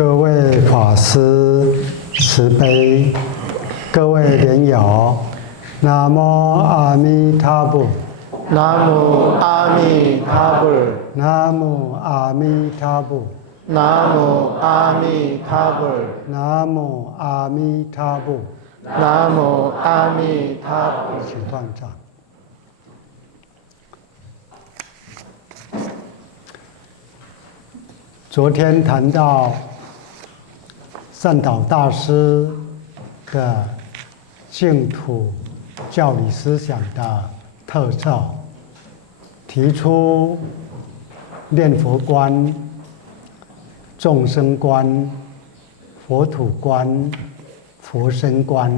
各位法师慈悲，各位莲友，南无阿弥陀佛，南无阿弥陀佛，南无阿弥陀佛，南无阿弥陀佛，南无阿弥陀佛，南无阿弥陀佛。请放掌。昨天谈到善导大师的净土教理思想的特色，提出念佛观、众生观、佛土观、佛身观。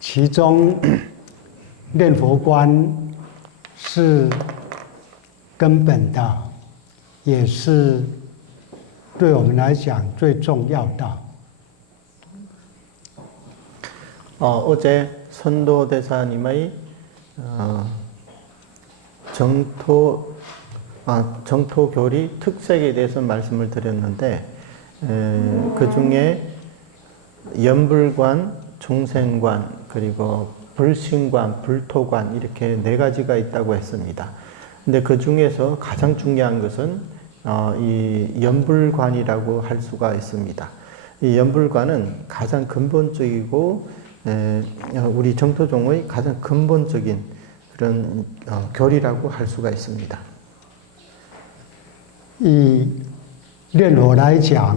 其中念佛观是根本的，也是对我们来讲最重要的。 어제 선도대사님의 정토교리 특색에 대해서 말씀을 드렸는데 그 중에 연불관, 중생관, 그리고 불신관, 불토관 이렇게 네 가지가 있다고 했습니다. 근데 그 중에서 가장 중요한 것은 이 연불관이라고 할 수가 있습니다. 이 연불관은 가장 근본적이고 우리 정토종의 가장 근본적인 그런 교리라고 할 수가 있습니다. 以念佛来讲，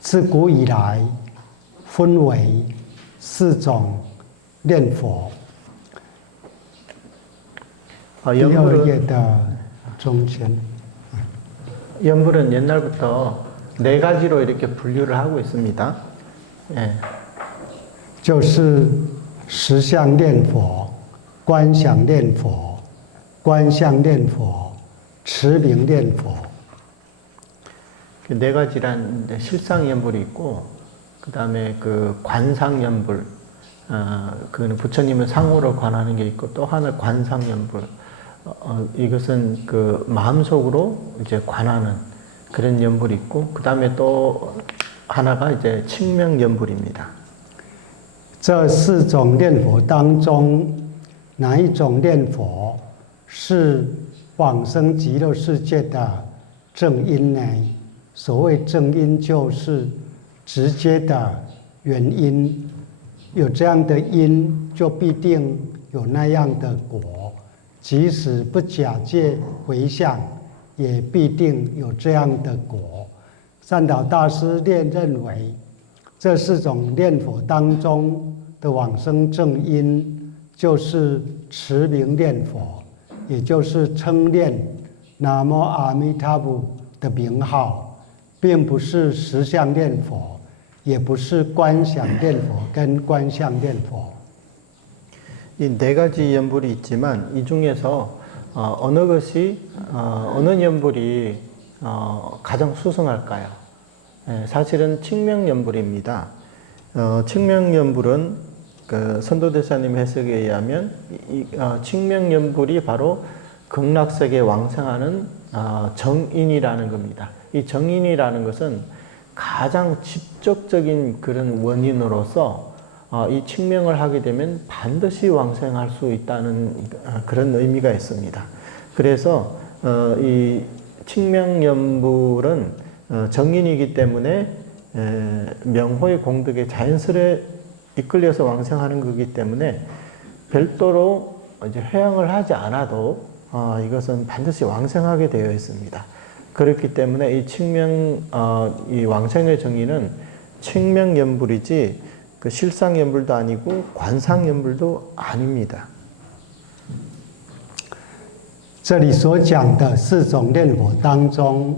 自古以来分为4种念佛。第2页的中间， 연불은 옛날부터 4가지로 이렇게 분류를 하고 있습니다. 예. 就是实相念佛、观想念佛、观相念佛、持名念佛。 네 가지란 실상연불이 있고, 그 다음에 그 관상연불, 그거는 부처님을 상호로 관하는 게 있고, 또 하나 관상연불, 이것은 그 마음속으로 이제 관하는 그런 연불이 있고, 그 다음에 또 하나가 이제 칭명연불입니다. 这4种念佛当中，哪一种念佛是往生极乐世界的正因呢？所谓正因，就是直接的原因。有这样的因，就必定有那样的果。即使不假借回向，也必定有这样的果。善导大师认为，这4种念佛当中的往生正因，就是持名念佛，也就是称念南无阿弥陀佛的名号，并不是实相念佛，也不是观想念佛跟观相念佛。 이 4가지 연불이 있지만 이 중에서 어느 것이 어느 연불이 가장 수승할까요? 사실은 칭명연불입니다. 칭명연불은 그 선도대사님 해석에 의하면 칭명연불이 바로 극락세계에 왕생하는 정인이라는 겁니다. 이 정인이라는 것은 가장 직접적인 그런 원인으로서 이 칭명을 하게 되면 반드시 왕생할 수 있다는 그런 의미가 있습니다. 그래서 이 칭명연불은 정인이기 때문에 명호의 공덕에 자연스레 이끌려서 왕생하는 거기 때문에 별도로 이제 회양을 하지 않아도 이것은 반드시 왕생하게 되어 있습니다. 그렇기 때문에 이 이 왕생의 정의는 칭명연불이지 그 실상연불도 아니고 관상연불도 아닙니다. 这里所讲的4种念佛当中，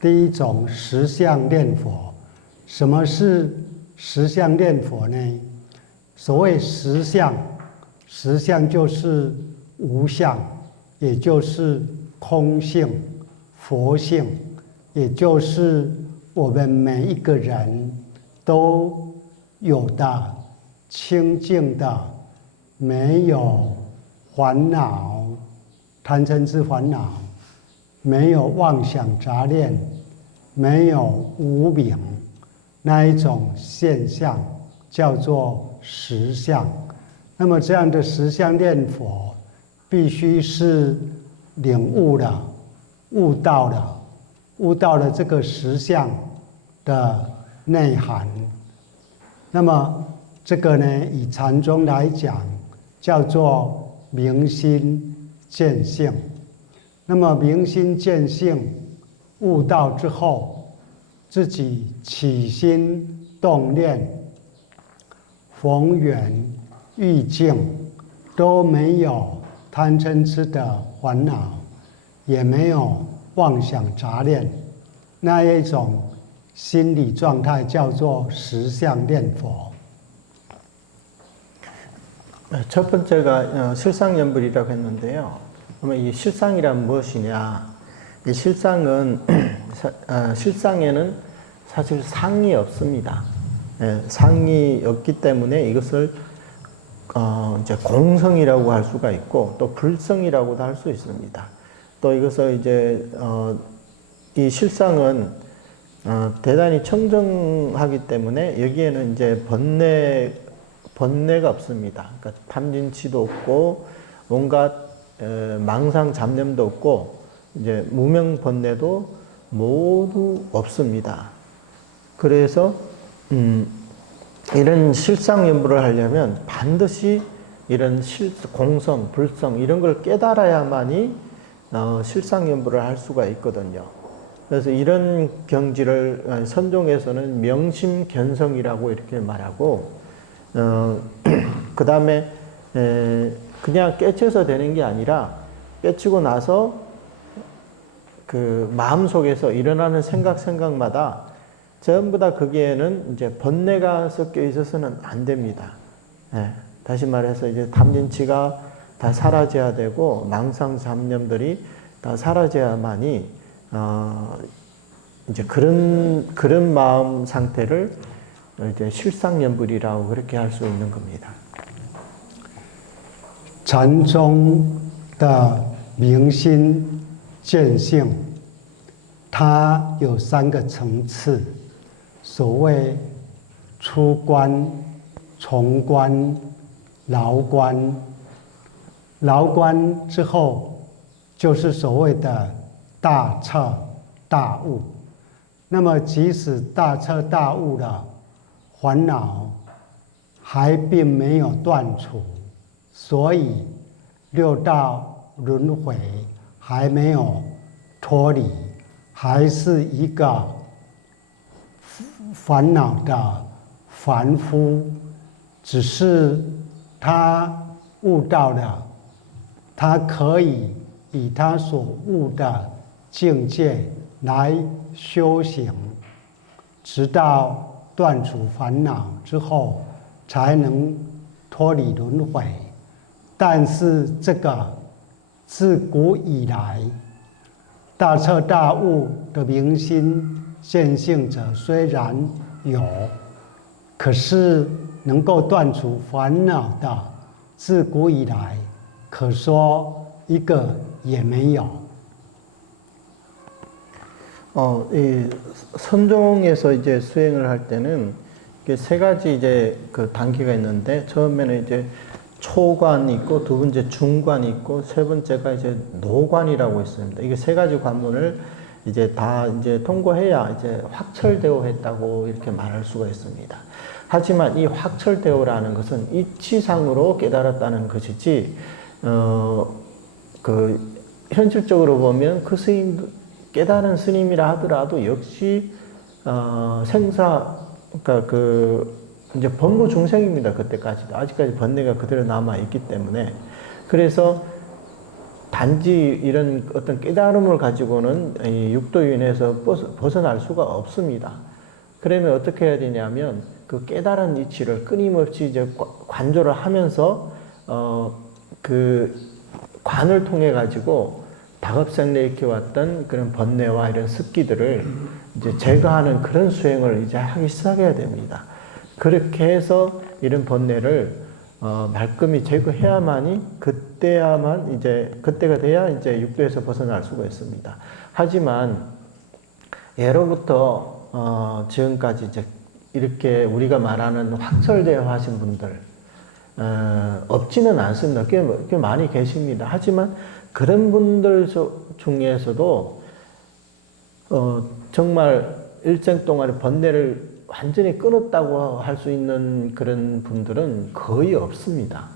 第一种实相念佛。什么是实相念佛呢？所谓实相，实相就是无相，也就是空性、佛性，也就是我们每一个人都有的清净的，没有烦恼、贪嗔痴烦恼，没有妄想杂念，没有无明那一种现象，叫做实相。那么这样的实相念佛，必须是领悟了、悟到了这个实相的内涵。那么这个呢，以禅宗来讲，叫做明心见性。那么明心见性，悟道之后，自己起心动念、逢缘遇境，都没有贪嗔痴的烦恼，也没有妄想杂念，那一种心理状态叫做实相念佛。 첫 번째가 실상연불이라고 했는데요. 그러면 이 실상이란 무엇이냐? 이 실상은 실상에는 사실 상이 없습니다. 상이 없기 때문에 이것을 이제 공성이라고 할 수가 있고 또 불성이라고도 할 수 있습니다. 또 이것을 이제 이 실상은 대단히 청정하기 때문에 여기에는 이제 번뇌가 없습니다. 그러니까 탐진치도 없고 온갖 망상 잡념도 없고 이제 무명 번뇌도 모두 없습니다. 그래서 이런 실상연불을 하려면 반드시 이런 공성, 불성 이런 걸 깨달아야만이 실상연불을 할 수가 있거든요. 그래서 이런 경지를 선종에서는 명심견성이라고 이렇게 말하고 그 다음에 그냥 깨쳐서 되는 게 아니라 깨치고 나서 그 마음속에서 일어나는 생각마다 전부 다 거기에는 이제 번뇌가 섞여 있어서는 안 됩니다. 다시 말해서 이제 탐진치가 다 사라져야 되고 망상 잡념들이 다 사라져야만이 이제 그런 마음 상태를 이제 실상연불이라고 그렇게 할 수 있는 겁니다. 禅宗的明心见性，它有3个层次，所谓初观、重观、牢观。牢观之后，就是所谓的大彻大悟。那么，即使大彻大悟了，烦恼还并没有断除，所以六道轮回还没有脱离，还是一个烦恼的凡夫。只是他悟到了，他可以以他所悟的境界来修行，直到断除烦恼之后，才能脱离轮回。但是这个自古以来，大彻大悟的明心见性者虽然有，可是能够断除烦恼的，自古以来可说一个也没有。 이 선종에서 이제 수행을 할 때는 세 가지 이제 그 단계가 있는데 처음에는 이제 초관이 있고 두 번째 중관이 있고 세 번째가 이제 노관이라고 있습니다. 이게 세 가지 관문을 이제 다 이제 통과해야 이제 확철대오 했다고 이렇게 말할 수가 있습니다. 하지만 이 확철대오라는 것은 이치상으로 깨달았다는 것이지, 그 현실적으로 보면 그 스님 깨달은 스님이라 하더라도 역시 그러니까 이제 범무 중생입니다. 그때까지도 아직까지 번뇌가 그대로 남아 있기 때문에. 그래서 단지 이런 어떤 깨달음을 가지고는 이 육도윤회에서 벗어날 수가 없습니다. 그러면 어떻게 해야 되냐면 그 깨달은 이치를 끊임없이 이제 관조를 하면서 그 관을 통해 가지고 다급생래 익혀왔던 그런 번뇌와 이런 습기들을 이제 제거하는 그런 수행을 이제 하기 시작해야 됩니다. 그렇게 해서 이런 번뇌를 말끔히 제거해야만이 그때가 돼야 이제 육도에서 벗어날 수가 있습니다. 하지만 예로부터 지금까지 이제 이렇게 우리가 말하는 확철대어하신 분들 없지는 않습니다. 꽤 많이 계십니다. 하지만 그런 분들 중에서도 정말 일생 동안의 번뇌를 완전히 끊었다고 할 수 있는 그런 분들은 거의 없습니다.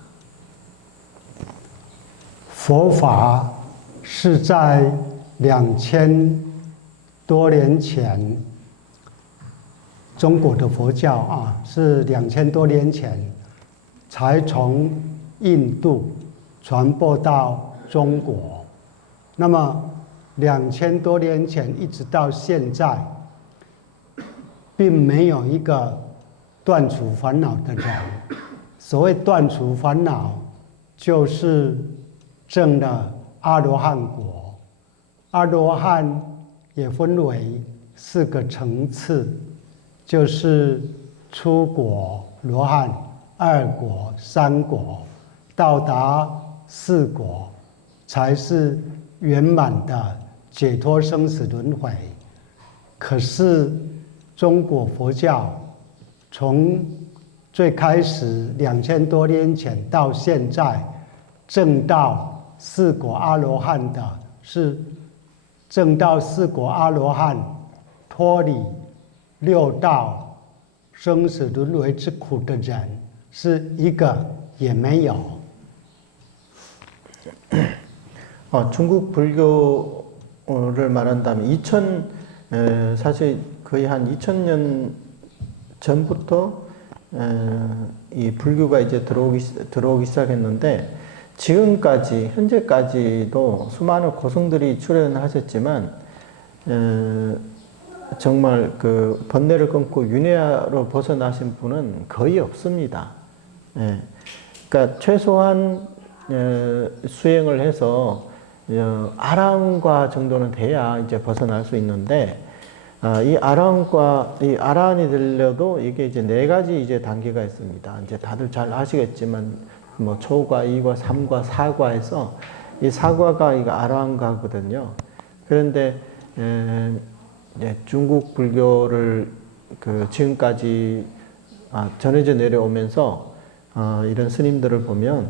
佛法是在2000多年前，中国的佛教啊，是2000多年前才从印度传播到中国。那么2000多年前一直到现在，并没有一个断除烦恼的人。所谓断除烦恼，就是证了阿罗汉果。阿罗汉也分为4个层次，就是初果罗汉、2果、3果，到达4果，才是圆满的解脱生死轮回。可是中国佛教从最开始2000多年前到现在，证到4果阿罗汉的是证到4果阿罗汉，脱离6道生死轮回之苦的人，是一个也没有。 중국 불교를 말한다면 사실 거의 한 2000년 전부터 이 불교가 이제 들어오기 시작했는데 지금까지 현재까지도 수많은 고승들이 출연하셨지만 정말 그 번뇌를 끊고 윤회로 벗어나신 분은 거의 없습니다. 그러니까 최소한 수행을 해서 아라한과 정도는 돼야 이제 벗어날 수 있는데 이 아라한이 되려도 이게 이제 4가지 이제 단계가 있습니다. 이제 다들 잘 아시겠지만 뭐 초과, 2과, 3과, 4과에서 이 4과가 이거 아라한과거든요. 그런데 중국 불교를 그 지금까지 전해져 내려오면서 이런 스님들을 보면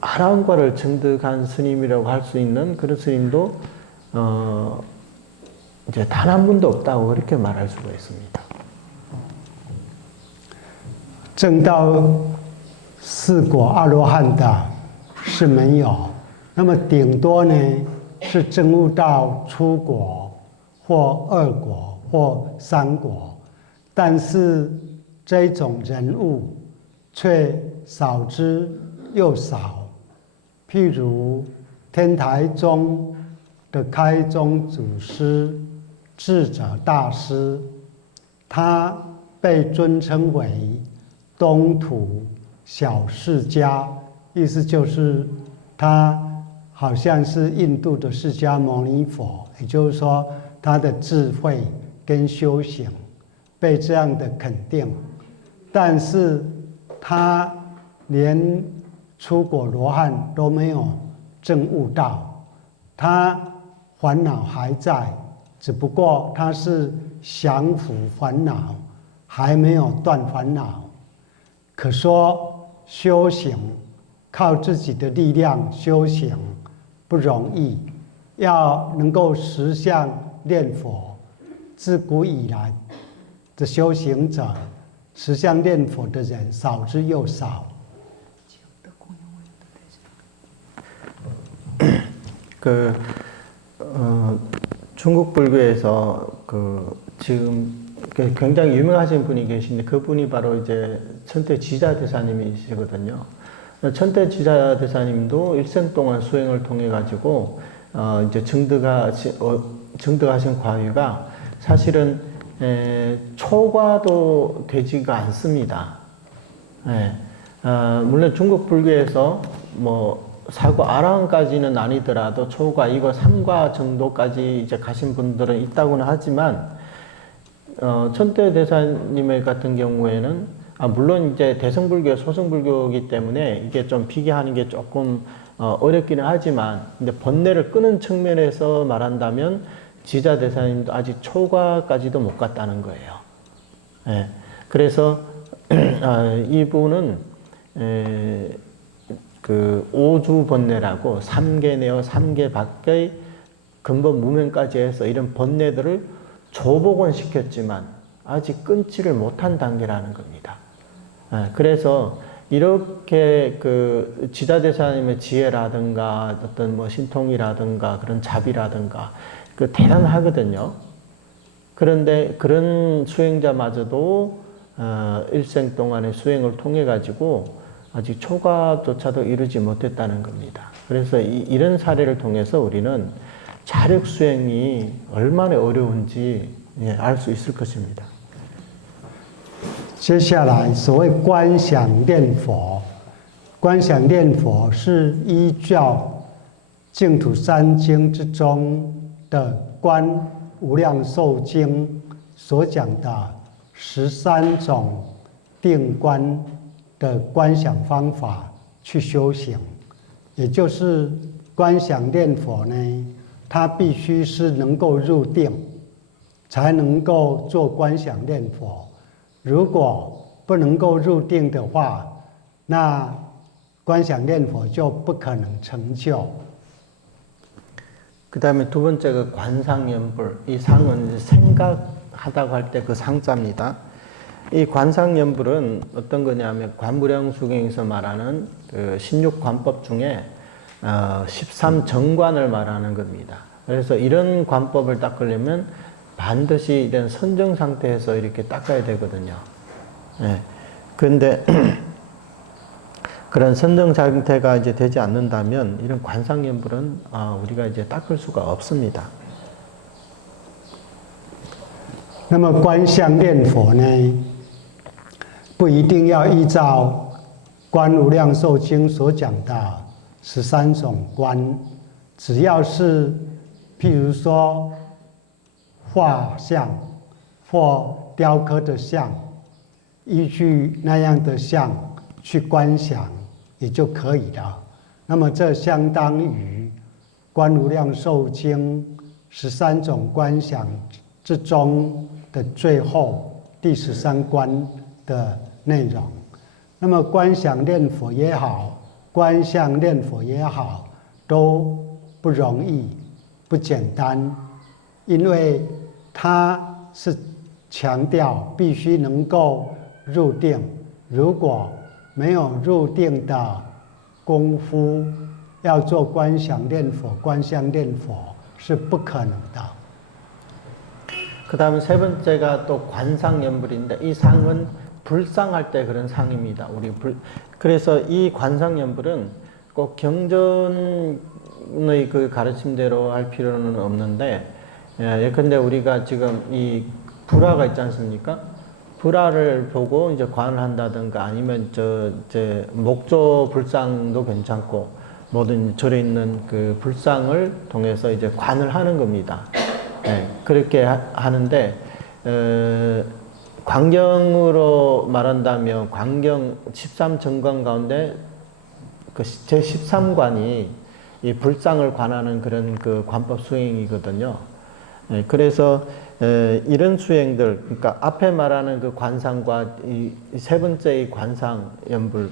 아라한과를 증득한 스님이라고 할 수 있는 그런 스님도 이제 단 한 분도 없다고 그렇게 말할 수가 있습니다. 证到4果阿罗汉的是没有，那么顶多呢是证悟到初果或2果或3果，但是这种人物却少之又少。譬如天台宗的开宗祖师智者大师，他被尊称为东土小释迦，意思就是他好像是印度的释迦牟尼佛，也就是说他的智慧跟修行被这样的肯定，但是他连初果罗汉都没有证悟到，他烦恼还在，只不过他是降伏烦恼，还没有断烦恼。可说修行靠自己的力量修行不容易，要能够实相念佛，自古以来的修行者，实相念佛的人少之又少。 중국 불교에서 지금 굉장히 유명하신 분이 계신데 그분이 바로 이제 천태 지자 대사님이시거든요. 천태 지자 대사님도 일생 동안 수행을 통해 가지고 이제 증득하신 과유가 사실은 초과도 되지가 않습니다. 물론 중국 불교에서 뭐 사과 아라한까지는 아니더라도 초과, 2과, 3과 정도까지 이제 가신 분들은 있다고는 하지만 천태 대사님의 같은 경우에는 물론 이제 대성불교, 소승불교이기 때문에 이게 좀 비교하는 게 조금 어렵기는 하지만 근데 번뇌를 끄는 측면에서 말한다면 지자대사님도 아직 초과까지도 못 갔다는 거예요. 예. 그래서 이분은 그 오주번뇌라고 3개 내어 3개 밖의 근본 무명까지 해서 이런 번뇌들을 조복원시켰지만 아직 끊지를 못한 단계라는 겁니다. 그래서 이렇게 그 지자대사님의 지혜라든가 어떤 뭐 신통이라든가 그런 자비라든가 그 대단하거든요. 그런데 그런 수행자마저도 일생 동안의 수행을 통해 가지고 아직 초과조차도 이루지 못했다는 겁니다. 그래서 이런 사례를 통해서 우리는 자력 수행이 얼마나 어려운지 알 수 있을 것입니다. 接下来，所谓观想念佛，观想念佛是依照净土三经之中的《观无量寿经》所讲的13种定观的观想方法去修行。也就是观想念佛呢，它必须是能够入定，才能够做观想念佛。如果不能够入定的话，那观想念佛就不可能成就。 그 다음에 두 번째가 관상연불. 이 상은 생각하다고 할 때 그 상자입니다. 이 관상연불은 어떤 거냐면 관무량수경에서 말하는 그 16관법 중에 13정관을 말하는 겁니다. 그래서 이런 관법을 닦으려면 반드시 이런 선정 상태에서 이렇게 닦아야 되거든요. 예. 그런데 그런 선정 상태가 이제 되지 않는다면 이런 관상연불은 우리가 이제 닦을 수가 없습니다. 那么观相念佛呢，不一定要依照《观无量寿经》所讲的13种观，只要是譬如说画像或雕刻的像，依据那样的像去观想也就可以了。那么这相当于《观无量寿经》13种观想之中的最后第13观的内容。那么观想念佛也好，观相念佛也好，都不容易、不简单，因为它是强调必须能够入定。如果没有入定的功夫，要做观想念佛、观相念佛是不可能的。 그 다음에 세 번째가 또 관상연불인데 이 상은 불상할 때 그런 상입니다. 그래서 이 관상연불은 꼭 경전의 그 가르침대로 할 필요는 없는데 예컨대 우리가 지금 이 불화가 있지 않습니까? 불화를 보고 이제 관을 한다든가 아니면 이제 목조 불상도 괜찮고 모든 절에 있는 그 불상을 통해서 이제 관을 하는 겁니다. 네, 그렇게 하는데 광경으로 말한다면 광경 13정관 가운데 그 제13관이 이 불상을 관하는 그런 그 관법 수행이거든요. 네, 그래서 이런 수행들, 그러니까 앞에 말하는 그 관상과 이 세 번째의 관상 연불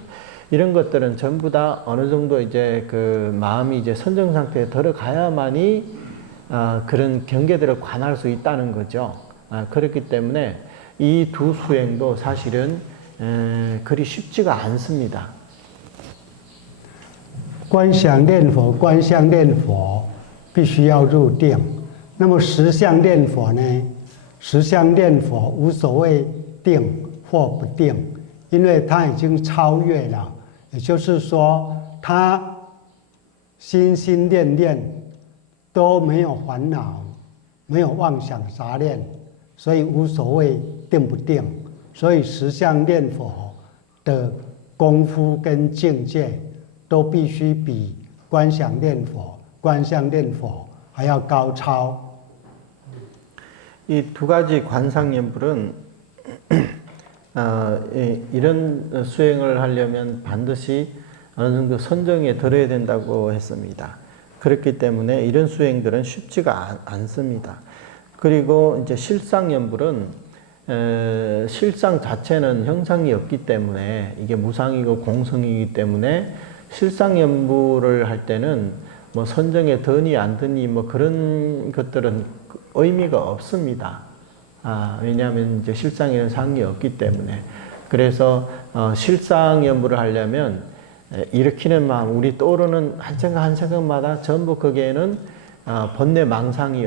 이런 것들은 전부 다 어느 정도 이제 그 마음이 이제 선정 상태에 들어가야만이 그런 경계들을 관할 수 있다는 거죠. 그렇기 때문에 이 두 수행도 사실은 그리 쉽지가 않습니다. 观想念佛、观相念佛必须要入定。那么实相念佛呢？实相念佛无所谓定或不定，因为它已经超越了。也就是说，他心心念念都没有烦恼，没有妄想杂念，所以无所谓定不定。所以实相念佛的功夫跟境界都必须比观想念佛、观相念佛还要高超。 이 두 가지 관상연불은 이런 수행을 하려면 반드시 어느 정도 선정에 들어야 된다고 했습니다. 그렇기 때문에 이런 수행들은 쉽지가 않습니다. 그리고 이제 실상연불은 실상 자체는 형상이 없기 때문에 이게 무상이고 공성이기 때문에 실상연불을 할 때는 뭐 선정에 드니 안 드니 뭐 그런 것들은 의미가 없습니다. 왜냐하면 이제 실상에는 상이 없기 때문에. 그래서 실상연불을 하려면 일으키는 마음, 우리 떠오르는 한 생각 한 생각마다 전부 거기에는 번뇌 망상이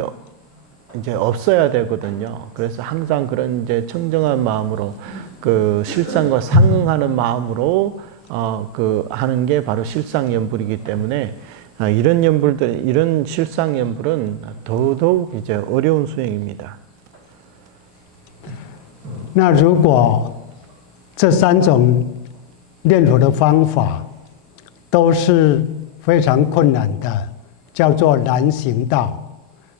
이제 없어야 되거든요. 그래서 항상 그런 이제 청정한 마음으로 그 실상과 상응하는 마음으로 그 하는 게 바로 실상연불이기 때문에 이런 연불들, 이런 실상연불은 더더욱 이제 어려운 수행입니다. 那如果这3种念佛的方法都是非常困难的，叫做难行道。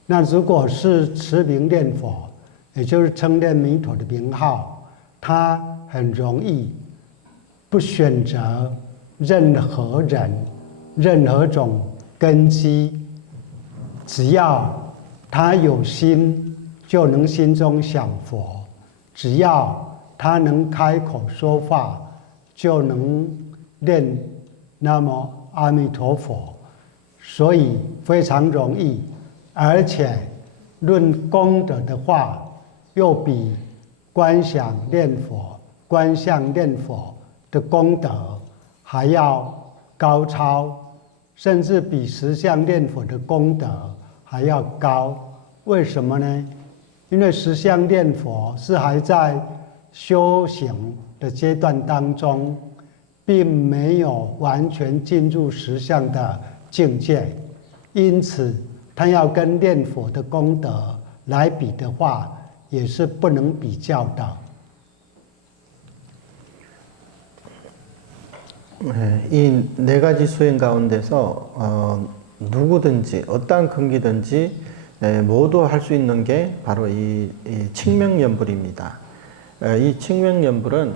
那如果是持名念佛，也就是称念弥陀的名号，它很容易，不选择任何人、任何种根基，只要他有心，就能心中想佛；只要他能开口说话，就能念那么阿弥陀佛，所以非常容易。而且论功德的话，又比观想念佛、观相念佛的功德还要高超，甚至比实相念佛的功德还要高。为什么呢？因为实相念佛是还在修行的阶段当中，并没有完全进入实相的境界，因此他要跟念佛的功德来比的话，也是不能比较的。 이 네 가지 수행 가운데서 누구든지 어떠한 근기든지 모두 할 수 있는 게 바로 이 칭명연불입니다. 이 칭명연불은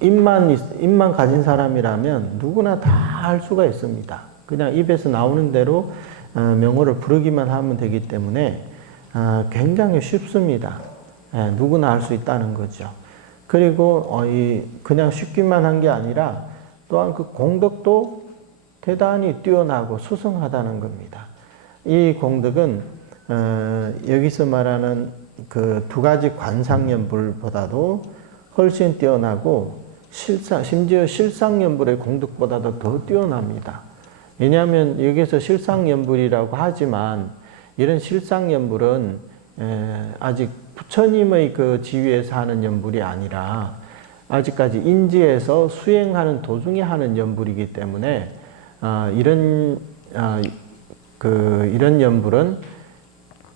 입만 가진 사람이라면 누구나 다 할 수가 있습니다. 그냥 입에서 나오는 대로 명호를 부르기만 하면 되기 때문에 굉장히 쉽습니다. 누구나 할 수 있다는 거죠. 그리고 그냥 쉽기만 한 게 아니라 또한 그 공덕도 대단히 뛰어나고 수승하다는 겁니다. 이 공덕은 여기서 말하는 그 두 가지 관상연불보다도 훨씬 뛰어나고 심지어 실상연불의 공덕보다도 더 뛰어납니다. 왜냐하면 여기서 실상연불이라고 하지만 이런 실상연불은 아직 부처님의 그 지위에서 하는 연불이 아니라 아직까지 인지에서 수행하는 도중에 하는 연불이기 때문에 이런 연불은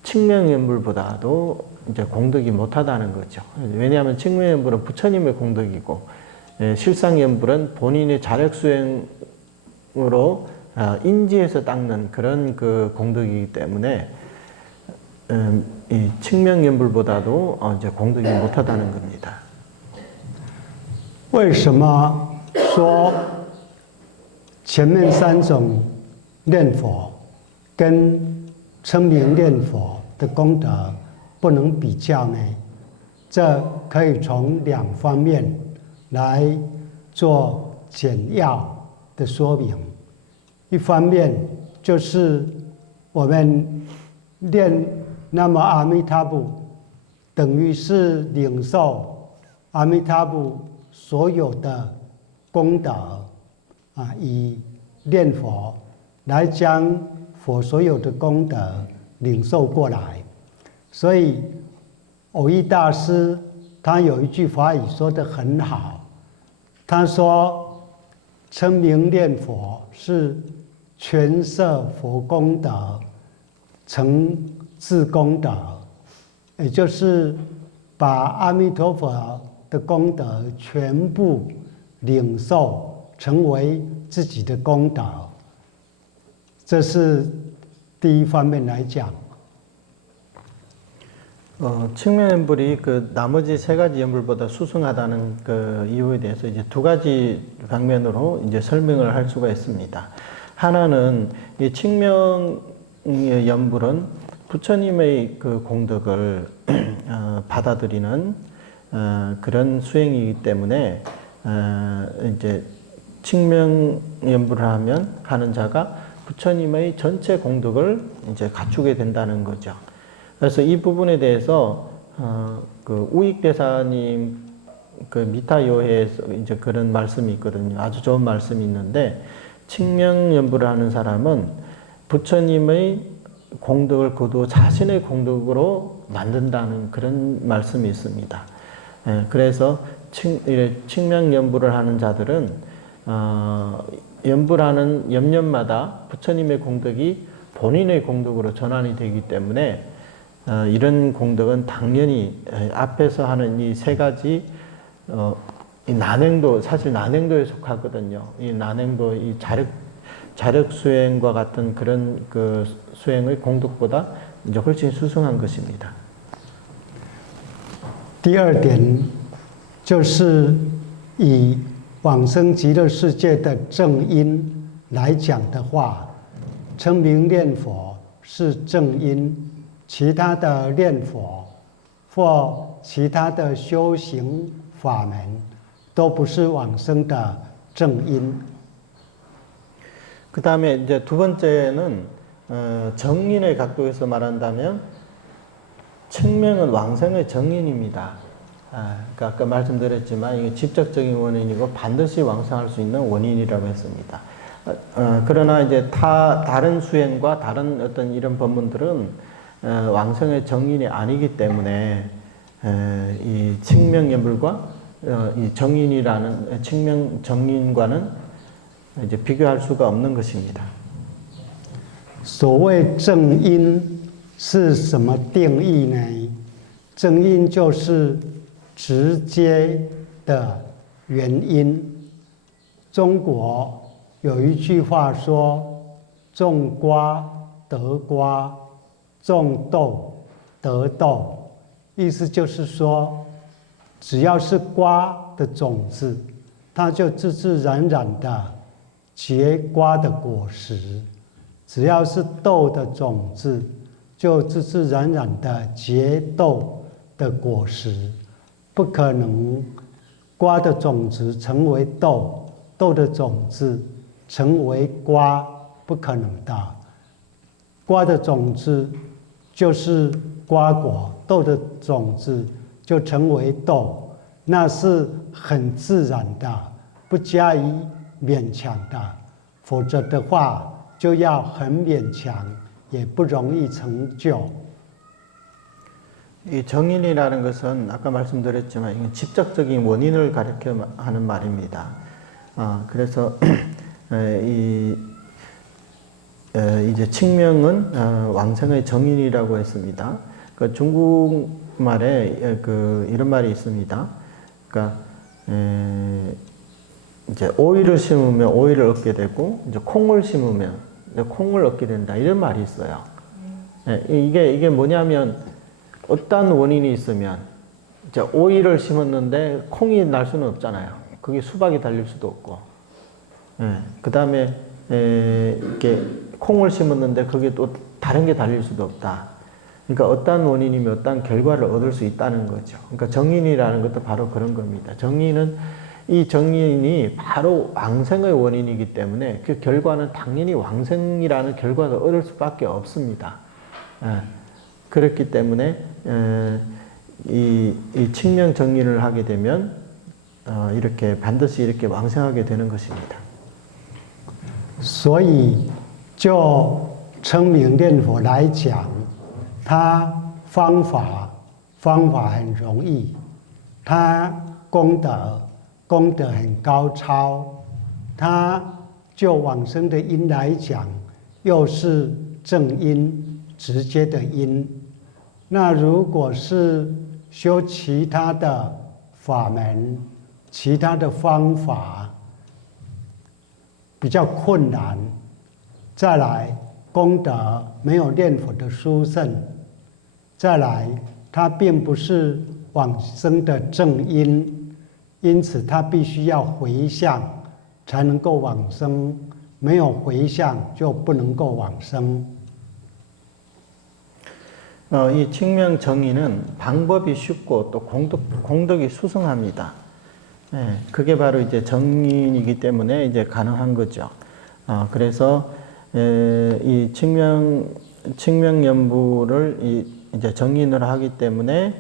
칭명연불보다도 이제 공덕이 못하다는 거죠. 왜냐하면 칭명연불은 부처님의 공덕이고 실상연불은 본인의 자력 수행으로 인지에서 닦는 그런 그 공덕이기 때문에 이 칭명연불보다도 이제 공덕이 못하다는 겁니다. 为什么说前面3种念佛跟称名念佛的功德不能比较呢？这可以从2方面来做简要的说明。一方面就是我们念南无阿弥陀佛，等于是领受阿弥陀佛所有的功德以念佛来将佛所有的功德领受过来。所以藕益大师他有一句法语说得很好，他说称名念佛是全摄佛功德成自功德，也就是把阿弥陀佛的功德全部领受成为自己的功德，这是第一方面来讲。 칭명연불이 그 나머지 3가지 연불보다 수승하다는 그 이유에 대해서 이제 2가지 방면으로 이제 설명을 할 수가 있습니다. 하나는 이 칙명 연불은 부처님의 그 공덕을 받아들이는 그런 수행이기 때문에 이제 칙명 연불을 하는 자가 부처님의 전체 공덕을 이제 갖추게 된다는 거죠. 그래서 이 부분에 대해서 그 우익대사님 그 미타요해에서 이제 그런 말씀이 있거든요. 아주 좋은 말씀이 있는데, 칙명 연불을 하는 사람은 부처님의 공덕을 그도 자신의 공덕으로 만든다는 그런 말씀이 있습니다. 그래서 칙명 연불을 하는 자들은 연불하는 옆년마다 부처님의 공덕이 본인의 공덕으로 전환이 되기 때문에 이런 공덕은 당연히 앞에서 하는 이 세 가지 이 난행도, 사실 난행도에 속하거든요. 이 난행도, 이 자력 수행과 같은 그런 그 수행의 공덕보다 이제 훨씬 수승한 것입니다. 第二点就是以往生极乐世界的正因来讲的话，称名念佛是正因，其他的念佛或其他的修行法门都不是往生的正因。 그 다음에 이제 두 번째는 정인의 각도에서 말한다면 칙명은 왕생의 정인입니다. 그러니까 아까 말씀드렸지만 이게 직접적인 원인이고 반드시 왕생할 수 있는 원인이라고 했습니다. 그러나 이제 다른 수행과 다른 어떤 이런 법문들은 왕생의 정인이 아니기 때문에 이 칙명연불과 이 정인이라는 칙명 정인과는 이제 비교할 수가 없는 것입니다. 所谓正因是什么定义呢？正因就是直接的原因。中国有一句话说：“种瓜得瓜，种豆得豆。”意思就是说，只要是瓜的种子，它就自自然然的结瓜的果实；只要是豆的种子，就自自然然的结豆的果实。不可能瓜的种子成为豆，豆的种子成为瓜，不可能的。瓜的种子就是瓜果，豆的种子就成为豆，那是很自然的，不加以勉强的，否则的话就要很勉強，也不容易成就。 이 정인이라는 것은 아까 말씀드렸지만 이건 직접적인 원인을 가리켜 하는 말입니다. 그래서 이제 칙명은 왕생의 정인이라고 했습니다. 그 중국말에 이런 말이 있습니다. 그러니까 이제 오이를 심으면 오이를 얻게 되고 이제 콩을 심으면 콩을 얻게 된다, 이런 말이 있어요. 이게 뭐냐면 어떤 원인이 있으면 이제 오이를 심었는데 콩이 날 수는 없잖아요. 그게 수박이 달릴 수도 없고. 그 다음에 이렇게 콩을 심었는데 그게 또 다른 게 달릴 수도 없다. 그러니까 어떤 원인이면 어떤 결과를 얻을 수 있다는 거죠. 그러니까 정인이라는 것도 바로 그런 겁니다. 이 정인이 바로 왕생의 원인이기 때문에 그 결과는 당연히 왕생이라는 결과를 얻을 수밖에 없습니다. 그렇기 때문에 이 칙명 정인을 하게 되면 이렇게 반드시 이렇게 왕생하게 되는 것입니다. 所以就称名念佛来讲，它方法很容易，它功德很高超，它就往生的因来讲，又是正因，直接的因。那如果是修其他的法门、其他的方法，比较困难，再来功德没有念佛的殊胜，再来它并不是往生的正因，因此它必须要回向才能够往生，没有回向就不能够往生。 이 칙명 정의는 방법이 쉽고 또 공덕이 수승합니다. 예, 그게 바로 이제 정인이기 때문에 이제 가능한 거죠. 그래서 이 칙명 연부를 이제 정인을 하기 때문에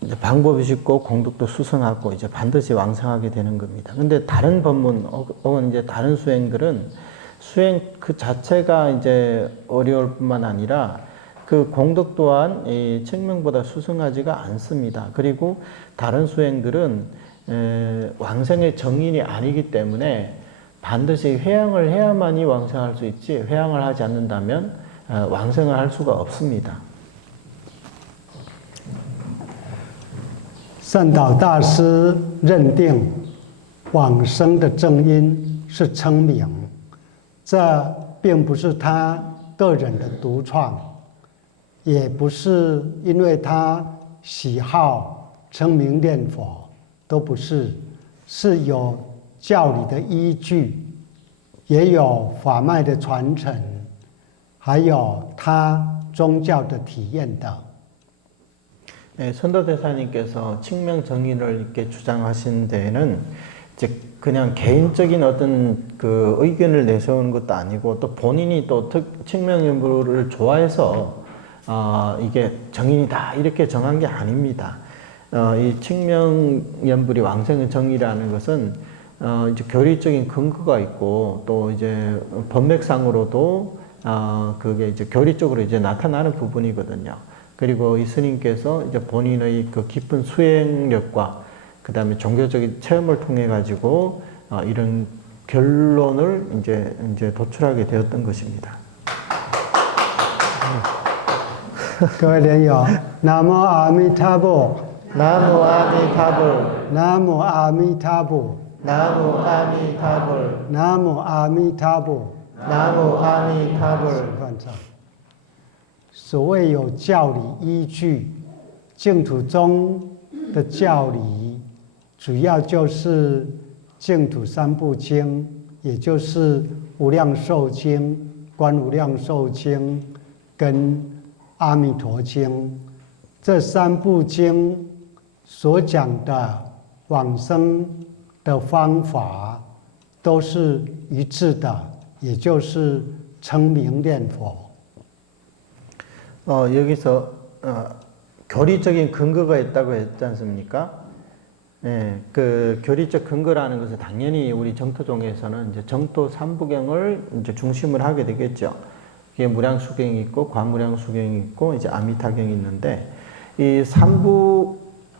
이제 방법이 쉽고 공덕도 수승하고 이제 반드시 왕성하게 되는 겁니다. 근데 다른 법문 혹은 이제 다른 수행들은 수행 그 자체가 이제 어려울 뿐만 아니라 그 공덕 또한 이 칙명보다 수승하지가 않습니다. 그리고 다른 수행들은 왕생의 정인이 아니기 때문에 반드시 회양을 해야만이 왕생할 수 있지 회양을 하지 않는다면 왕생을 할 수가 없습니다. 善导大师认定往生的正因是称名，这并不是他个人的独创，也不是因为他喜好称名念佛，都不是，是有教理的依据，也有法脉的传承，还有他宗教的体验的。 네, 선도대사님께서 칙명 정의를 이렇게 주장하신 데에는 이제 그냥 개인적인 어떤 그 의견을 내세우는 것도 아니고 또 본인이 또 칙명 연부를 좋아해서 이게 정인이다 이렇게 정한 게 아닙니다. 이 칙명 연불이 왕생의 정의라는 것은 이제 교리적인 근거가 있고 또 이제 법맥상으로도 그게 이제 교리적으로 이제 나타나는 부분이거든요. 그리고 이 스님께서 이제 본인의 그 깊은 수행력과 그 다음에 종교적인 체험을 통해 가지고 이런 결론을 이제 도출하게 되었던 것입니다. 各位莲友，南无阿弥陀佛， 나무 아미타불, 南无阿弥陀佛， 나무 아미타불, 南无阿弥陀佛。 나무 아미타불. 换唱。所谓有教理依据，净土宗的教理主要就是净土三部经，也就是无量寿经、观无量寿经跟阿弥陀经。这三部经所讲的往生的方法都是一致的，也就是称名念佛。 여기서 교리적인 근거가 있다고 했지 않습니까? 예, 그 교리적 근거라는 것은 당연히 우리 정토종에서는 이제 정토 삼부경을 이제 중심을 하게 되겠죠. 이게 무량수경이 있고 관무량수경이 있고 이제 아미타경이 있는데 이 삼부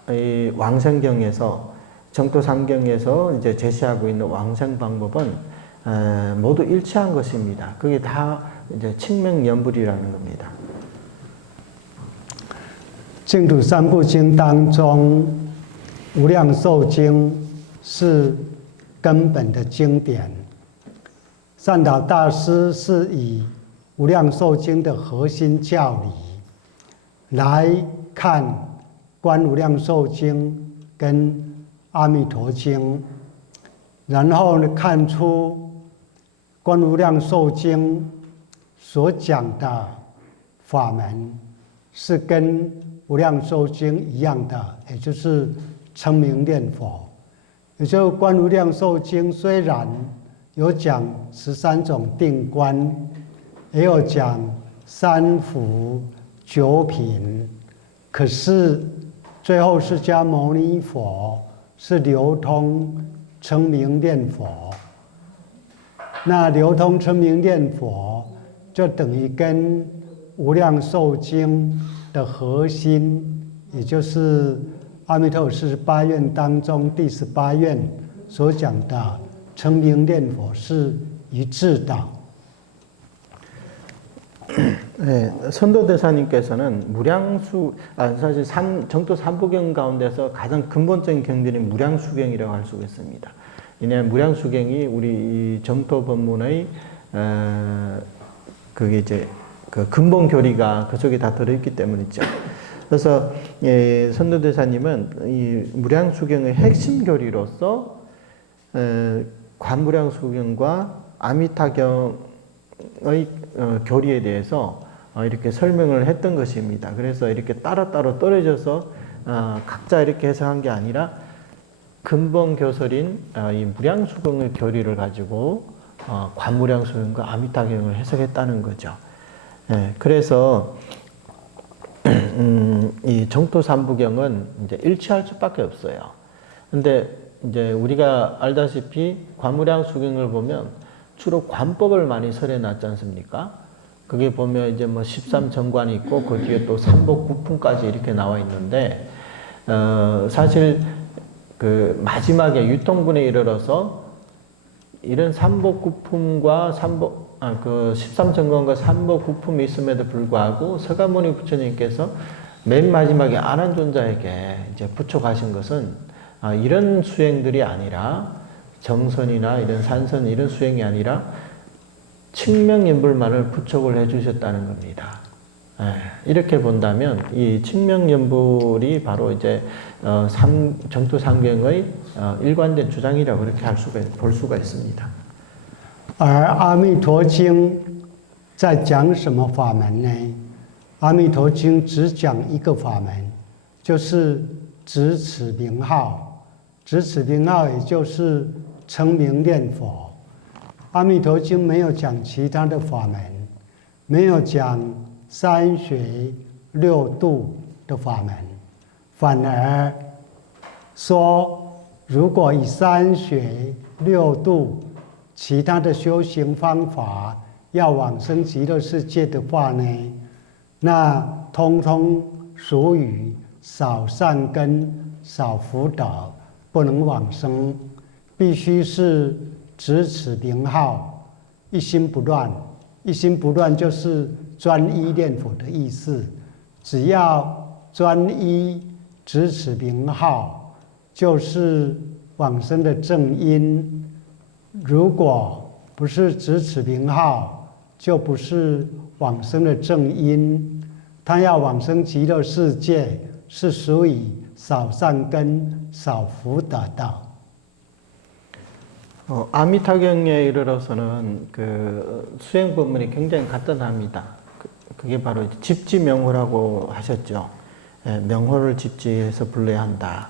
이 왕생경에서 정토 삼경에서 이제 제시하고 있는 왕생 방법은 모두 일치한 것입니다. 그게 다 이제 칙명연불이라는 겁니다. 净土三部经当中，《无量寿经》是根本的经典。善导大师是以《无量寿经》的核心教理来看《观无量寿经》跟《阿弥陀经》，然后呢看出《观无量寿经》所讲的法门是跟 无量寿经一样的，也就是称名念佛。也就观无量寿经虽然有讲13种定观，也有讲三福九品，可是最后释迦牟尼佛是流通称名念佛。那流通称名念佛，就等于跟无量寿经 的核心，也就是阿弥陀佛48愿当中第18愿所讲的称名念佛是一致的。 네, 선도대사님께서는 사실 정토 삼부경 가운데서 가장 근본적인 경들이 무량수경이라고 할 수 있습니다. 왜냐하면 무량수경이 우리 정토 법문의 그게 이제 그 근본 교리가 그 속에 다 들어있기 때문이죠. 그래서 선도대사님은 이 무량수경의 핵심 교리로서 관무량수경과 아미타경의 교리에 대해서 이렇게 설명을 했던 것입니다. 그래서 이렇게 따로따로 떨어져서 각자 이렇게 해석한 게 아니라 근본 교설인 이 무량수경의 교리를 가지고 관무량수경과 아미타경을 해석했다는 거죠. 예, 그래서 이 정토삼부경은 이제 일치할 수밖에 없어요. 근데 이제 우리가 알다시피 관무량수경을 보면 주로 관법을 많이 설해놨지 않습니까? 그게 보면 이제 뭐 13정관이 있고 그 뒤에 또 삼복구품까지 이렇게 나와 있는데 사실 그 마지막에 유통분에 이르러서 이런 삼복구품과 그 13정관과 삼복구품이 있음에도 불구하고 서가모니 부처님께서 맨 마지막에 안한존자에게 이제 부처 가신 것은 이런 수행들이 아니라 정선이나 이런 산선 이런 수행이 아니라 칙명연불만을 부촉을 해주셨다는 겁니다. 이렇게 본다면 이 칙명연불이 바로 이제 정토삼경의 일관된 주장이라고 그렇게 볼 수가 있습니다. 而阿弥陀经在讲什么法门呢？阿弥陀经只讲一个法门，就是执持名号。执持名号也就是称名念佛。阿弥陀经没有讲其他的法门，没有讲三学六度的法门，反而说，如果以三学六度其他的修行方法要往生极乐世界的话呢，那通通属于少善根、少福德，不能往生，必须是执持名号，一心不乱。一心不乱就是专一念佛的意思。只要专一执持名号，就是往生的正因。如果不是执持名号，就不是往生的正因。他要往生极乐世界，是属于少善根、少福德的。 아미타경에 이르러서는 그 수행 법문이 굉장히 간단합니다. 그게 바로 집지명호라고 하셨죠. 명호를 집지해서 불러야 한다.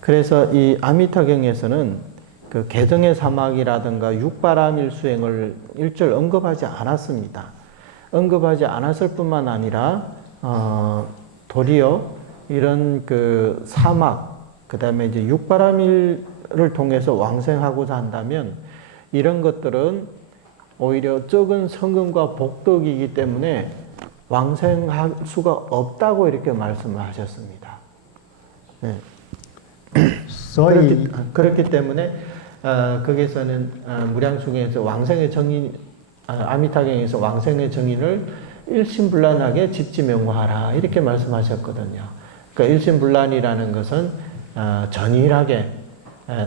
그래서 이 아미타경에서는 그 개정의 사막이라든가 육바라밀 수행을 일절 언급하지 않았습니다. 언급하지 않았을 뿐만 아니라 도리어 이런 그 사막, 그 다음에 이제 육바라밀을 통해서 왕생하고자 한다면 이런 것들은 오히려 적은 성금과 복덕이기 때문에 왕생할 수가 없다고 이렇게 말씀을 하셨습니다. 네. 그렇기 때문에 거기서는 무량수경에서 왕생의 정인, 아미타경에서 왕생의 정인을 일심불란하게 집지명호하라 이렇게 말씀하셨거든요. 그러니까 일심불란이라는 것은 전일하게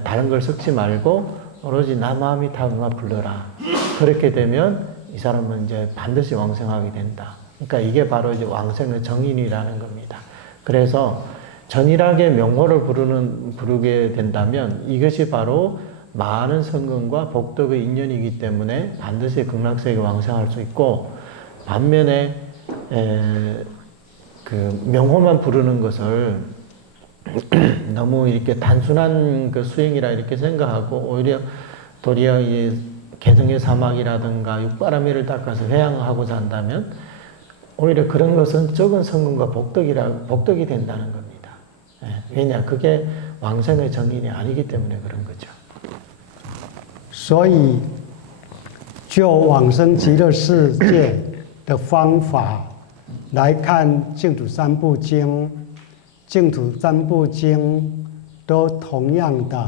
다른 걸 섞지 말고 오로지 남아미타경만 불러라. 그렇게 되면 이 사람은 이제 반드시 왕생하게 된다. 그러니까 이게 바로 이제 왕생의 정인이라는 겁니다. 그래서 전일하게 명호를 부르게 된다면 이것이 바로 많은 성금과 복덕의 인연이기 때문에 반드시 극락세계 왕생할 수 있고, 반면에 그 명호만 부르는 것을 너무 이렇게 단순한 그 수행이라 이렇게 생각하고 오히려 도리어 이 개정의 사막이라든가 육바라밀을 닦아서 회양하고자 한다면 오히려 그런 것은 적은 성금과 복덕이 된다는 겁니다. 왜냐? 그게 왕생의 정인이 아니기 때문에 그런 거죠. 所以，就往生极乐世界的方法来看，净土三部经，净土三部经都同样的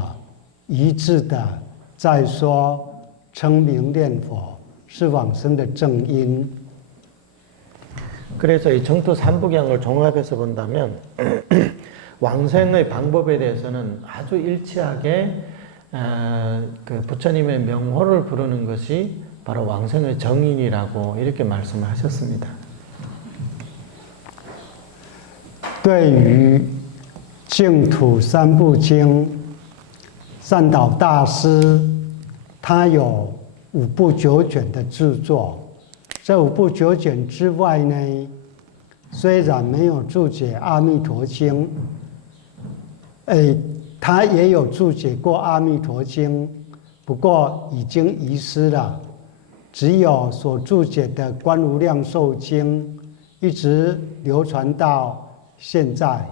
一致的在说称名念佛是往生的正因。 그래서 이 정토 삼부경을 종합해서 본다면 왕생의 방법에 대해서는 아주 일치하게 그 부처님의 명호를 부르는 것이 바로 왕생의 정인이라고 이렇게 말씀을 하셨습니다. 对于净土三部经善导大师他有5部9卷的著作，这5部9卷之外呢，虽然没有注解《阿弥陀经》，他也有注解过《阿弥陀经》，不过已经遗失了。只有所注解的《观无量寿经》一直流传到现在。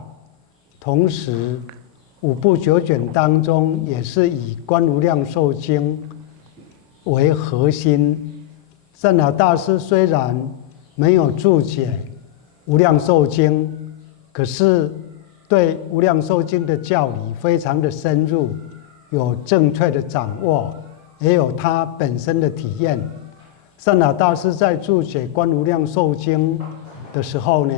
同时，5部9卷当中也是以《观无量寿经》为核心。善导大师虽然没有注解《无量寿经》，可是对《无量寿经》的教理非常的深入，有正确的掌握，也有他本身的体验。善导大师在注解《观无量寿经》的时候呢，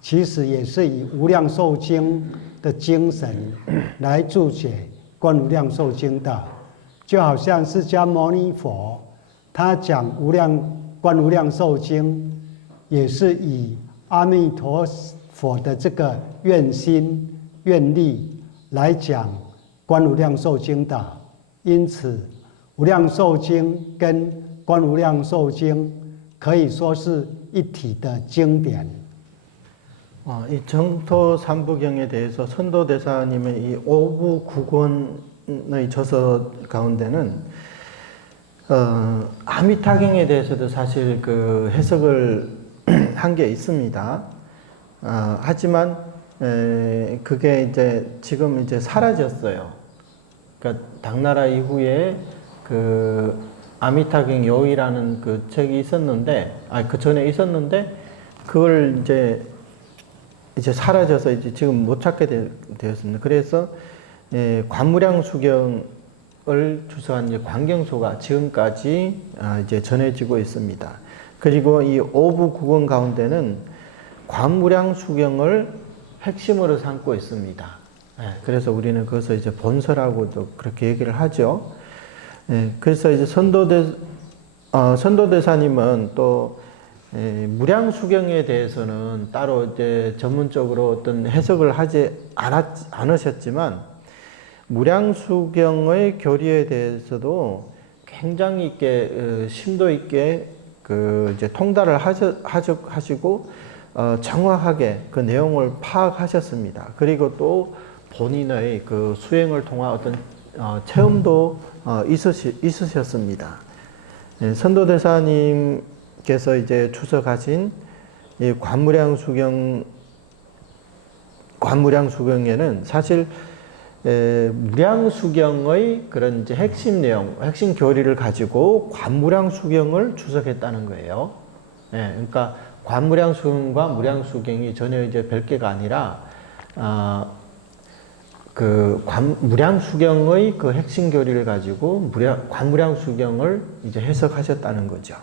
其实也是以《无量寿经》的精神来注解《观无量寿经》的，就好像释迦牟尼佛他讲观无量寿经，也是以阿弥陀佛的这个愿心愿力来讲《观无量寿经》的，因此《无量寿经》跟《观无量寿经》可以说是一体的经典。이 정토 삼부경에 대해서 선도대사님의 이 5부 9권의 저서 가운데는 아미타경에 대해서도 사실 그 해석을 한 게 있습니다. 하지만 그게 이제 지금 이제 사라졌어요. 그러니까 당나라 이후에 그 아미타경 요이라는 그 책이 있었는데, 그 전에 있었는데 그걸 이제 사라져서 이제 지금 못 찾게 되었습니다. 그래서 관무량수경을 주석한 이제 관경소가 지금까지 이제 전해지고 있습니다. 그리고 이 5부 9권 가운데는 관무량수경을 핵심으로 삼고 있습니다. 그래서 우리는 그것을 이제 본서라고도 그렇게 얘기를 하죠. 그래서 이제 선도대사님은 또 무량수경에 대해서는 따로 이제 전문적으로 어떤 해석을 하지 않으셨지만, 무량수경의 교리에 대해서도 굉장히 있게 심도 있게 그 이제 통달을 하시고 정확하게 그 내용을 파악하셨습니다. 그리고 또 본인의 그 수행을 통한 어떤 체험도 있으셨습니다. 선도대사님께서 이제 주석하신 이 관무량수경에는 사실 무량수경의 그런 이제 핵심 내용, 핵심 교리를 가지고 관무량수경을 주석했다는 거예요. 그러니까 관무량수경과 무량수경이 전혀 이제 별개가 아니라 그 무량수경의 그 핵심 교리를 가지고 관무량수경을 이제 해석하셨다는 거죠.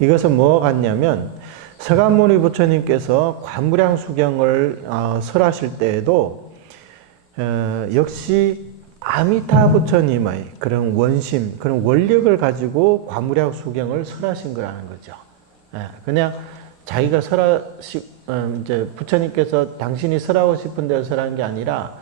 이것은 뭐와 같냐면, 서가모니 부처님께서 관무량수경을 설하실 때에도 역시 아미타 부처님의 그런 원심, 그런 원력을 가지고 관무량수경을 설하신 거라는 거죠. 그냥 자기가 이제 부처님께서 당신이 설하고 싶은 대로 설한 게 아니라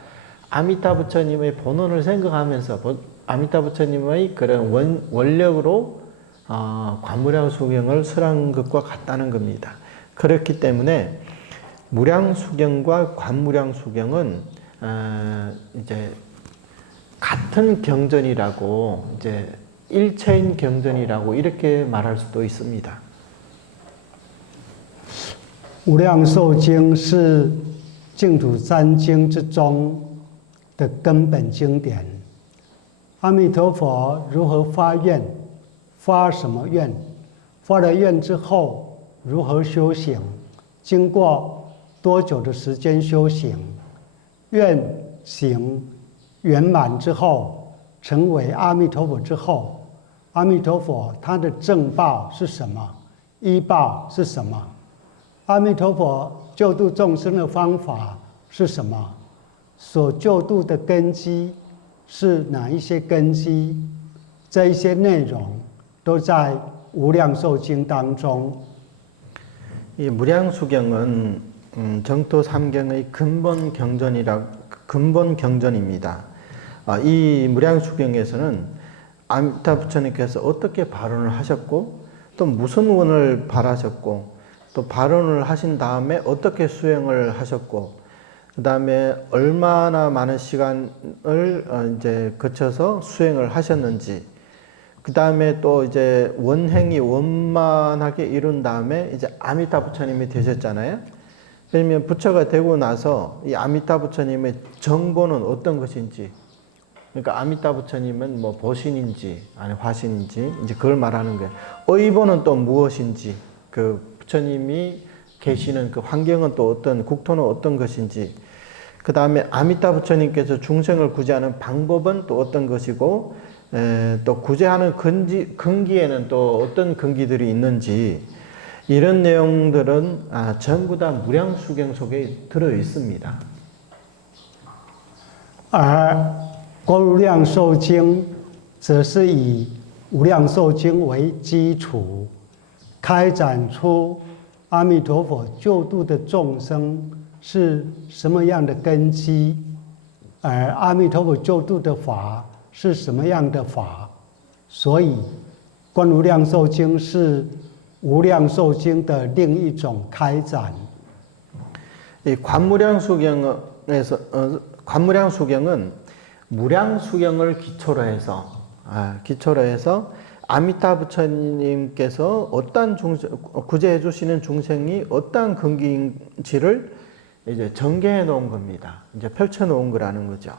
아미타 부처님의 본원을 생각하면서 아미타 부처님의 그런 원력으로 관무량수경을 설한 것과 같다는 겁니다. 그렇기 때문에 무량수경과 관무량수경은 이제 같은 경전이라고, 이제 일체인 경전이라고 이렇게 말할 수도 있습니다. 无量寿经是净土三经之中的根本经典。阿弥陀佛如何发愿？发什么愿？发了愿之后如何修行？经过多久的时间修行？愿行圆满之后，成为阿弥陀佛之后，阿弥陀佛他的正报是什么？依报是什么？阿弥陀佛救度众生的方法是什么？所救度的根基是哪一些根基？这一些内容都在《无量寿经》当中。 이 무량수경은 정토 3경의 근본 경전입니다. 이 무량수경에서는 아미타 부처님께서 어떻게 발언을 하셨고 또 무슨 원을 발하셨고 또 발언을 하신 다음에 어떻게 수행을 하셨고 그 다음에 얼마나 많은 시간을 이제 거쳐서 수행을 하셨는지 그 다음에 또 이제 원행이 원만하게 이룬 다음에 이제 아미타 부처님이 되셨잖아요. 그러면 부처가 되고 나서 이 아미타 부처님의 정보는 어떤 것인지, 그러니까 아미타 부처님은 뭐 보신인지 아니 화신인지 이제 그걸 말하는 거예요. 의보는 또 무엇인지, 그 부처님이 계시는 그 환경은 또 어떤, 국토는 어떤 것인지, 그 다음에 아미타 부처님께서 중생을 구제하는 방법은 또 어떤 것이고, 또 구제하는 근기에는 또 어떤 근기들이 있는지, 이런 내용들은 전부 다 무량수경 속에 들어 있습니다. 而观无量寿经则是以无量寿经为基础，开展出阿弥陀佛救度的众生是什么样的根基，而阿弥陀佛救度的法是什么样的法，所以观无量寿经是无量寿经的另一种开展。 이 관무량수경에서 관무량수경은 무량수경을 기초로 해서 아미타 부처님께서 어떠한 구제해 주시는 중생이 어떠한 근기인지를 이제 전개해 놓은 겁니다. 이제 펼쳐 놓은 거라는 거죠.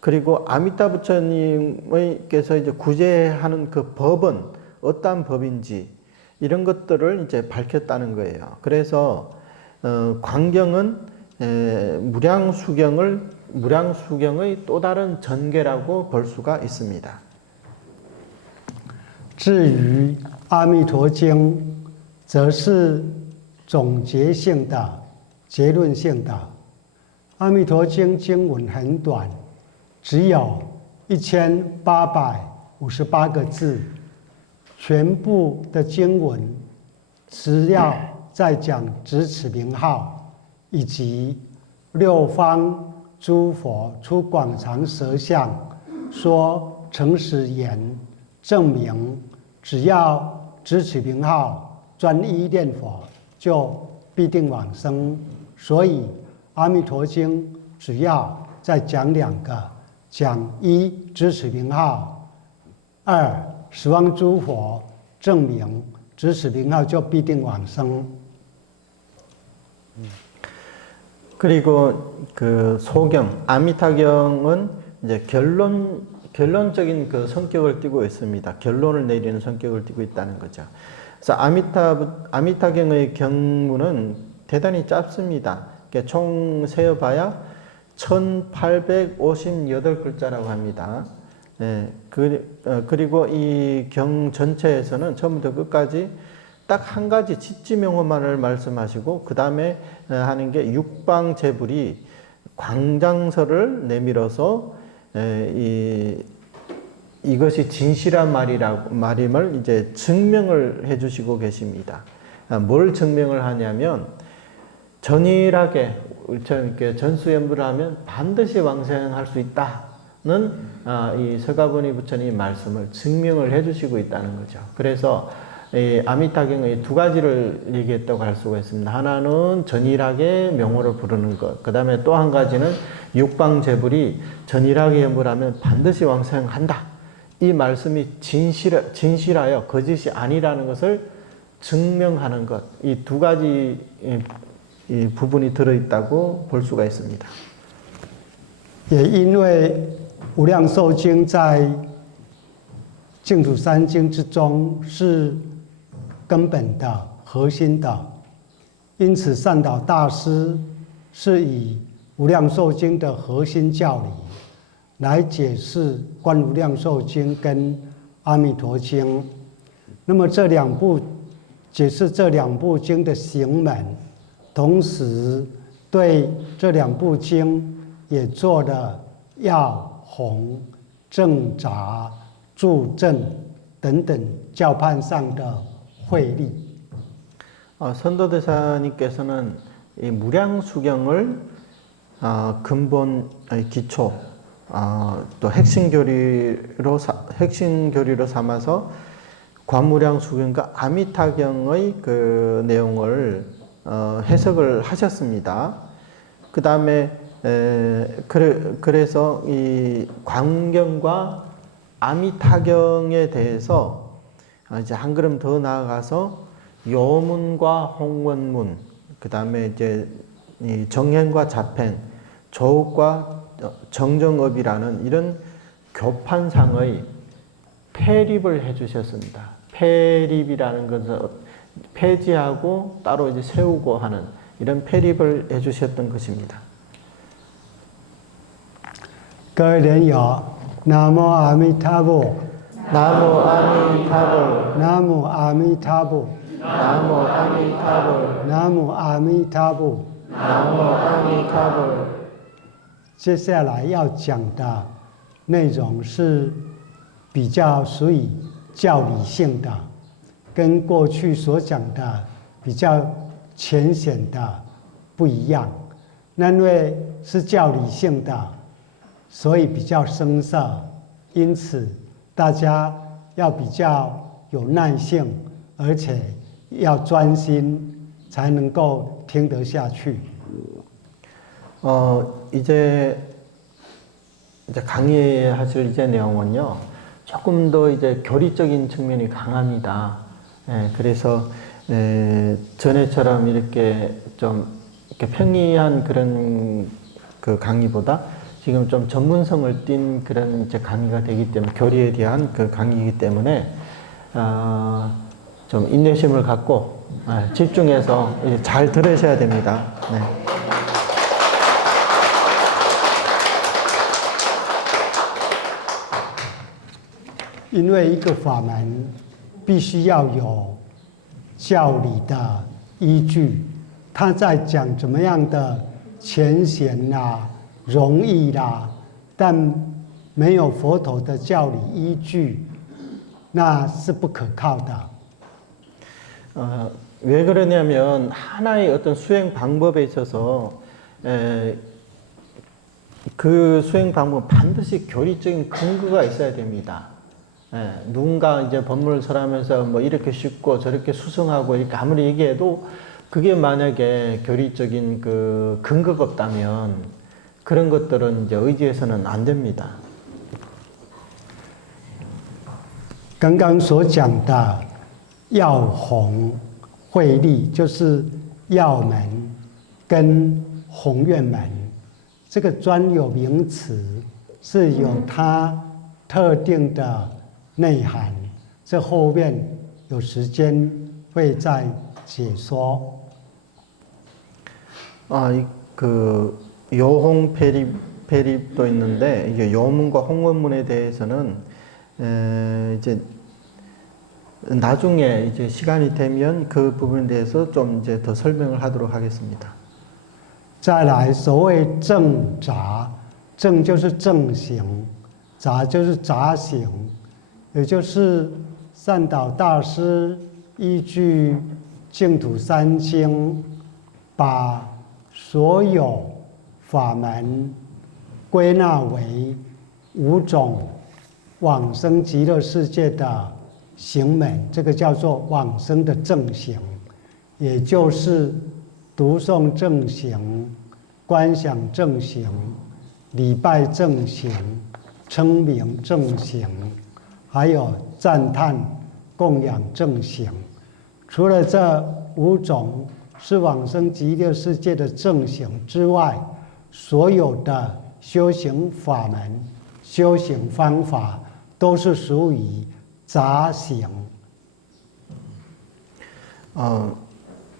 그리고 아미타 부처님께서 이제 구제하는 그 법은 어떠한 법인지 이런 것들을 이제 밝혔다는 거예요. 그래서 광경은 무량수경의 또 다른 전개라고 볼 수가 있습니다. 至于阿弥陀经，则是总结性的、结论性的。阿弥陀经经文很短，只有1858个字，全部的经文只要在讲执持名号，以及六方诸佛出广长舌相，说诚实言，证明只要执持名号，专一念佛，就必定往生。所以《阿弥陀经》主要在讲两个：讲一执持名号，二十方诸佛证明执持名号就必定往生。 그리고 그 소경, 아미타경은 이제 결론적인 그 성격을 띠고 있습니다. 결론을 내리는 성격을 띠고 있다는 거죠. 그래서 아미타경의 경문은 대단히 짧습니다. 총 세어봐야 1858글자라고 합니다. 네, 그리고 이 경 전체에서는 처음부터 끝까지 딱 한 가지 지지명호만을 말씀하시고 그 다음에 하는 게 육방제불이 광장설을 내밀어서 이것이 진실한 말임을 이제 증명을 해주시고 계십니다. 뭘 증명을 하냐면 전일하게 이렇게 전수연부를 하면 반드시 왕생할 수 있다는 이 서가모니 부처님 말씀을 증명을 해주시고 있다는 거죠. 그래서 이 아미타경의 두 가지를 얘기했다고 할 수가 있습니다. 하나는 전일하게 명호를 부르는 것, 그 다음에 또 한 가지는 육방제불이 전일하게 연불하면 반드시 왕생한다. 이 말씀이 진실하여 거짓이 아니라는 것을 증명하는 것, 이 두 가지 이 부분이 들어있다고 볼 수가 있습니다. 也因为无量寿经在净土三经之中是根本的、核心的，因此善导大师是以无量寿经的核心教理来解释观无量寿经跟阿弥陀经。那么解释这两部经的行门，同时对这两部经也做了要弘、正杂、助正等等教判上的慧例。 선도대사님께서는 이 무량수경을 근본 기초 또 핵심 교리로 삼아서 관무량 수경과 아미타경의 그 내용을 해석을 하셨습니다. 그 다음에 그래서 이 광경과 아미타경에 대해서 이제 한 걸음 더 나아가서 요문과 홍원문, 그 다음에 이제 이 정행과 자팽, 조옥과 정정업이라는 이런 교판상의 폐립을 해주셨습니다. 폐립이라는 것은 폐지하고 따로 이제 세우고 하는 이런 폐립을 해주셨던 것입니다. 各位莲友，南无阿弥陀佛， 나무 아미타불, 南无阿弥陀佛， 나무 아미타불, 南无阿弥陀佛。 나무 아미타불。 接下来要讲的内容是比较属于教理性的，跟过去所讲的比较浅显的不一样。那因为是教理性的，所以比较生涩，因此大家要比较有耐性，而且要专心，才能够听得下去。 이제 강의하실 이제 내용은요, 조금 더 이제 교리적인 측면이 강합니다. 그래서 전에처럼 이렇게 좀 이렇게 평이한 그런 그 강의보다 지금 좀 전문성을 띈 그런 이제 강의가 되기 때문에 교리에 대한 그 강의이기 때문에 좀 인내심을 갖고 집중해서 잘 들으셔야 됩니다. 네. 因为一个法门必须要有教理的依据，他在讲怎么样的浅显啦、容易啦，但没有佛陀的教理依据，那是不可靠的。 왜 그러냐면 하나의 어떤 수행 방법에 있어서 그 수행 방법 반드시 교리적인 근거가 있어야 됩니다. 누군가 이제 법문을 설하면서 뭐 이렇게 쉽고 저렇게 수승하고 이렇게 아무리 얘기해도 그게 만약에 교리적인 그 근거가 없다면 그런 것들은 이제 의지해서는 안 됩니다. 刚刚所讲的药弘慧力，就是药门跟弘愿门，这个专有名词是有它特定的内涵，这后面有时间会再解说。그 요홍 페립도 있는데 이게 요문과 홍원문에 대해서는 이제 나중에 이제 시간이 되면 그 부분에 대해서 좀 이제 더 설명을 하도록 하겠습니다. 再来，所谓正杂，正就是正行，杂就是杂行。 也就是善导大师依据净土三经，把所有法门归纳为5种往生极乐世界的行门，这个叫做往生的正行，也就是读诵正行、观想正行、礼拜正行、称名正行。 还有赞叹、供养正行，除了这5种是往生极乐世界的正行之外，所有的修行法门、修行方法都是属于杂行。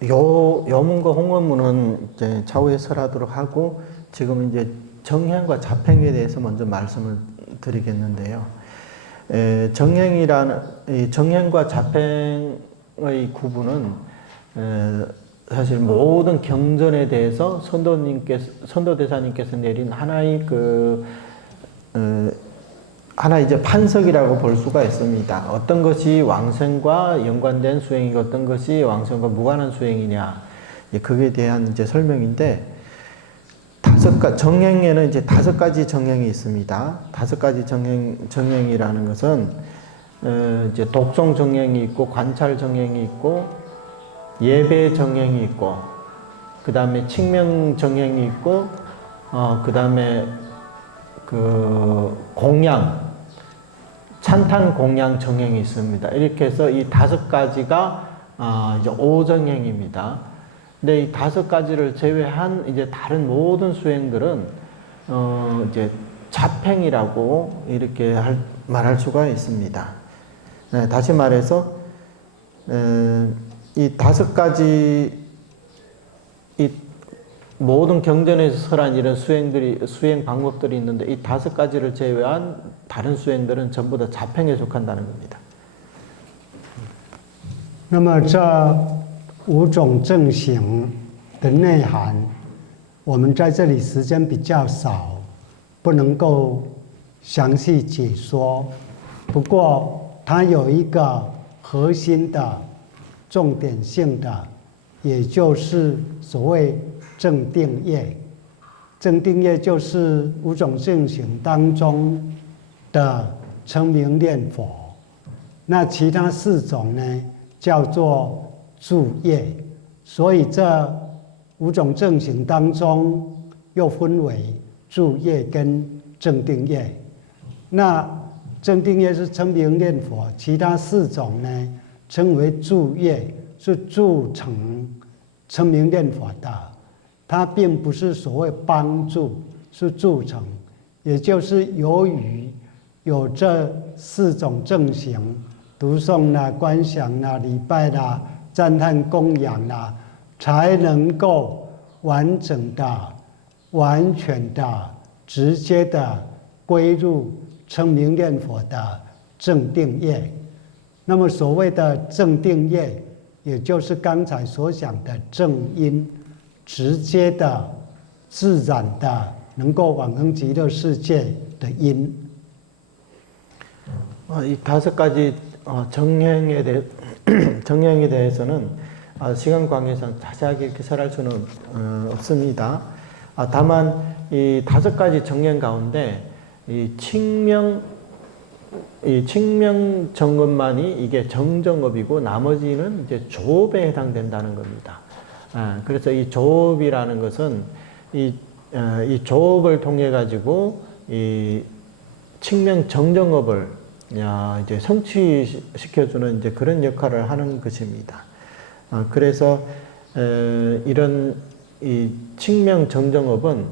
요문과 홍원문은 이제 차후에 설하도록 하고 지금 이제 정행과 자팽에 대해서 먼저 말씀을 드리겠는데요. 정행과 자팽의 구분은 사실 모든 경전에 대해서 선도대사님께서 내린 하나의 하나 이제 판석이라고 볼 수가 있습니다. 어떤 것이 왕생과 연관된 수행이고 어떤 것이 왕생과 무관한 수행이냐, 그에 대한 이제 설명인데 5 정행에는 이제 5가지 정행이 있습니다. 5가지 정행이라는 것은 이제 독송 정행이 있고 관찰 정행이 있고 예배 정행이 있고 그 다음에 칙명 정행이 있고 그 다음에 그 공양 찬탄 공양 정행이 있습니다. 이렇게 해서 이 5가지가 이제 오정행입니다. 근데 이 5가지를 제외한 이제 다른 모든 수행들은 이제 잡행이라고 이렇게 말할 수가 있습니다. 네, 다시 말해서 이 5가지 이 모든 경전에서 설한 이런 수행 방법들이 있는데 이 5가지를 제외한 다른 수행들은 전부 다 잡행에 속한다는 겁니다. 那么这5种正行的内涵，我们在这里时间比较少，不能够详细解说。不过它有一个核心的、重点性的，也就是所谓正定业。正定业就是5种正行当中的称名念佛。那其他4种呢，叫做助业。所以这5种正行当中又分为助业跟正定业。那正定业是称名念佛，其他4种呢称为助业，是助成称名念佛的。它并不是所谓帮助，是助成。也就是由于有这4种正行，读诵啦、观想啦、礼拜啦、赞叹供养啦，才能够完整的、完全的、直接的归入称名念佛的正定业。那么所谓的正定业，也就是刚才所讲的正因，直接的、自然的，能够往生极乐世界的因。이 5가지 정행에 대해서는 시간 관계상 자세하게 이렇게 설할 수는 없습니다. 다만 이 5가지 정행 가운데 이 칙명 정업만이 이게 정정업이고 나머지는 이제 조업에 해당된다는 겁니다. 그래서 이 조업이라는 것은 이 조업을 통해 가지고 이 칙명 정정업을 이제 성취시켜주는 이제 그런 역할을 하는 것입니다. 그래서 이런 이 칙명 정정업은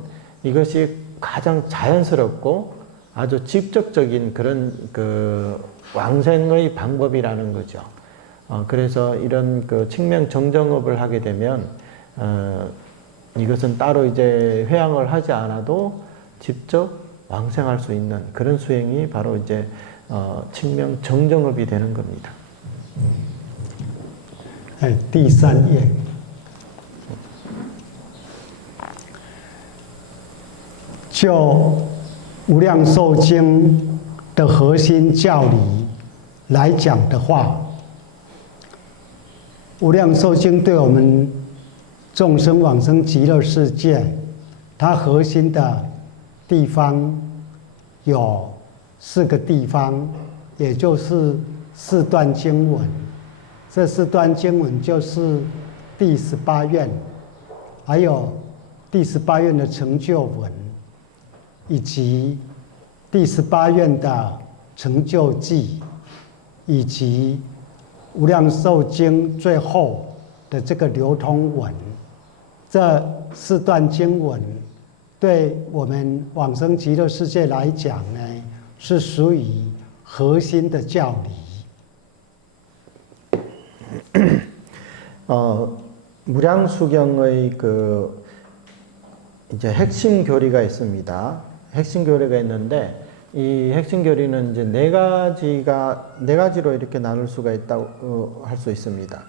이것이 가장 자연스럽고 아주 직접적인 그런 그 왕생의 방법이라는 거죠. 그래서 이런 그 칙명 정정업을 하게 되면 이것은 따로 이제 회양을 하지 않아도 직접 왕생할 수 있는 그런 수행이 바로 이제 칙명 정정업이 되는 겁니다. 第3页，就无量寿经的核心教理来讲的话，无量寿经对我们众生往生极乐世界，它核心的地方有4个地方，也就是4段经文。这4段经文就是第18愿，还有第18愿的成就文，以及第18愿的成就记，以及无量寿经最后的这个流通文。这4段经文对我们往生极乐世界来讲呢，是属于核心的教理。 무량수경의 그 이제 핵심 교리가 있습니다. 핵심 교리가 있는데 이 핵심 교리는 이제 네 가지로 이렇게 나눌 수가 있다고 할 수 있습니다.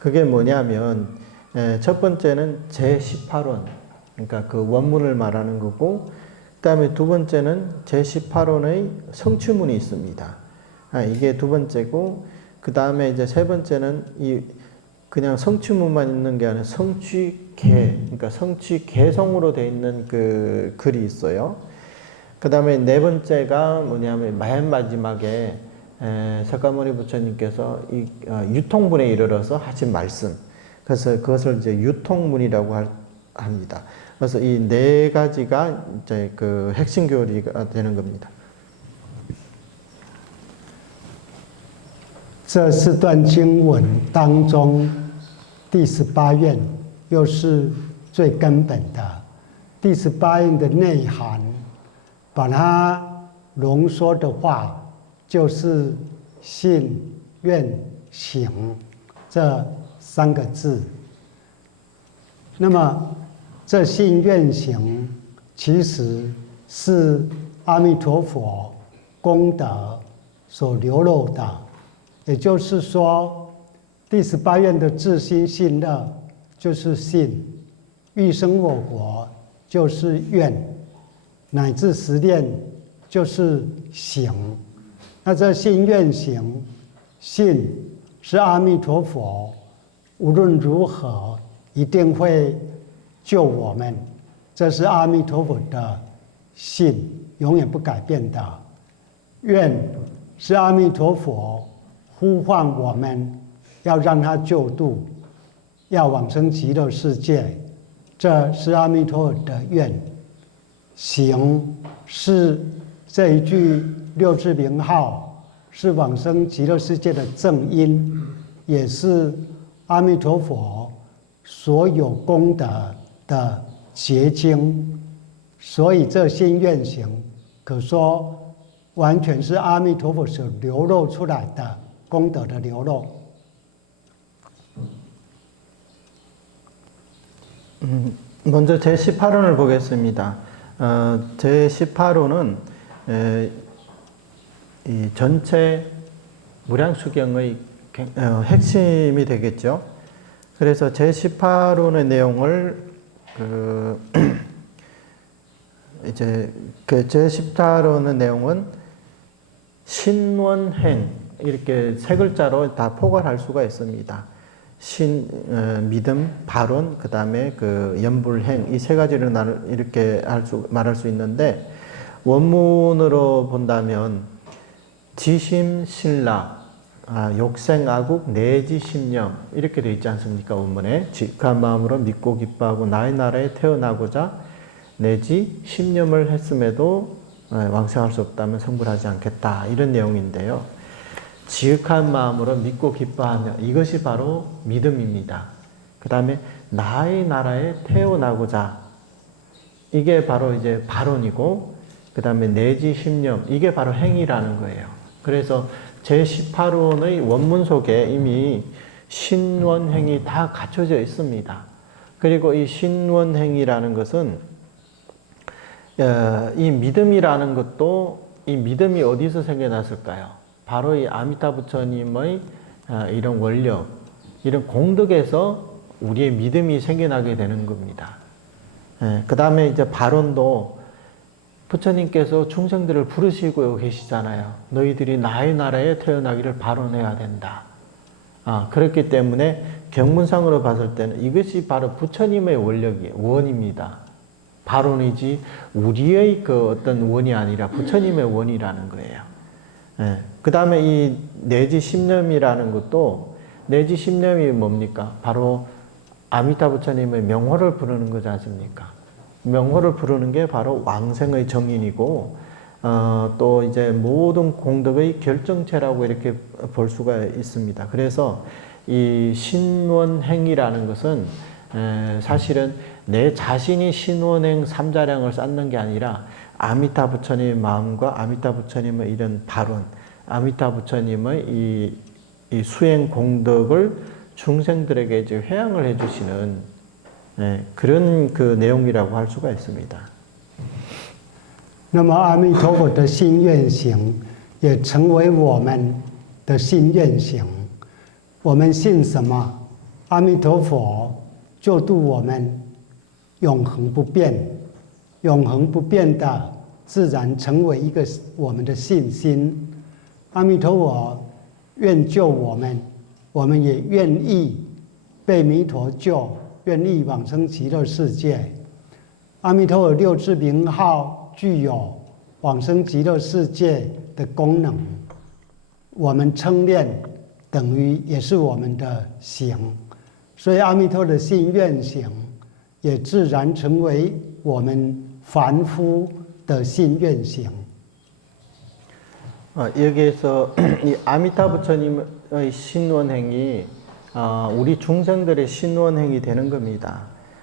그게 뭐냐면 첫 번째는 제18원, 그러니까 그 원문을 말하는 거고, 그다음에 두 번째는 제18원의 성취문이 있습니다. 이게 두 번째고, 그 다음에 이제 세 번째는 이 그냥 성취문만 있는 게 아니라 성취개, 그러니까 성취개성으로 되어 있는 그 글이 있어요. 그 다음에 네 번째가 뭐냐면 맨 마지막에 석가모니 부처님께서 이 유통문에 이르러서 하신 말씀. 그래서 그것을 이제 유통문이라고 합니다. 그래서 이 네 가지가 이제 그 핵심 교리가 되는 겁니다. 这四段经文当中，第18愿又是最根本的。第18愿的内涵，把它浓缩的话，就是信、愿、行这三个字。那么，这信、愿、行其实是阿弥陀佛功德所流露的。也就是说，第18愿的至心信乐就是信，欲生我国就是愿，乃至实践就是行。那这信愿行，信是阿弥陀佛无论如何一定会救我们，这是阿弥陀佛的信，永远不改变的。愿是阿弥陀佛呼唤我们要让他救度，要往生极乐世界，这是阿弥陀佛的愿。行是这一句六字名号，是往生极乐世界的正因，也是阿弥陀佛所有功德的结晶。所以这信愿行，可说完全是阿弥陀佛所流露出来的功德的流露。 먼저 제18호를 보겠습니다. 제18호는 이 전체 무량수경의 핵심이 되겠죠. 그래서 제18호의 내용을 이제 그 제18호의 내용은 신원행 이렇게 세 글자로 다 포괄할 수가 있습니다. 믿음, 발언, 그 다음에 그 연불행 이 세 가지를 이렇게 말할 수 있는데 원문으로 본다면 지심, 신라, 욕생, 악욱, 내지, 심념 이렇게 되어 있지 않습니까? 원문에 지극한 마음으로 믿고 기뻐하고 나의 나라에 태어나고자 내지 심념을 했음에도 왕생할 수 없다면 성불하지 않겠다 이런 내용인데요. 지극한 마음으로 믿고 기뻐하며 이것이 바로 믿음입니다. 그 다음에 나의 나라에 태어나고자 이게 바로 이제 발언이고 그 다음에 내지 심념 이게 바로 행위라는 거예요. 그래서 제18호의 원문 속에 이미 신원행이 다 갖춰져 있습니다. 그리고 이 신원행이라는 것은 이 믿음이라는 것도 이 믿음이 어디서 생겨났을까요? 바로 이 아미타 부처님의 이런 원력, 이런 공덕에서 우리의 믿음이 생겨나게 되는 겁니다. 그 다음에 이제 발언도 부처님께서 충생들을 부르시고 계시잖아요. 너희들이 나의 나라에 태어나기를 발언해야 된다. 그렇기 때문에 경문상으로 봤을 때는 이것이 바로 부처님의 원입니다. 발언이지 우리의 그 어떤 원이 아니라 부처님의 원이라는 거예요. 그 다음에 이 내지 심념이라는 것도 내지 심념이 뭡니까? 바로 아미타 부처님의 명호를 부르는 거지 않습니까? 명호를 부르는 게 바로 왕생의 정인이고 또 이제 모든 공덕의 결정체라고 이렇게 볼 수가 있습니다. 그래서 이 신원행이라는 것은 사실은 내 자신이 신원행 삼자량을 쌓는 게 아니라 아미타 부처님의 마음과 아미타 부처님의 이런 발언, 아미타 부처님의 이 수행 공덕을 중생들에게 이제 회양을 해주시는 그런 그 내용이라고 할 수가 있습니다. 那么阿弥陀佛的心愿行也成为我们的心愿行。我们信什么？阿弥陀佛救度我们，永恒不变。 永恒不变的，自然成为一个我们的信心。阿弥陀佛愿救我们，我们也愿意被弥陀救，愿意往生极乐世界。阿弥陀佛六字名号具有往生极乐世界的功能，我们称念等于也是我们的行，所以阿弥陀的信愿行也自然成为我们凡夫的信愿行。 여기에서 이 아미타 부처님의 신원행이 우리 중생들의 신원행이 되는 겁니다.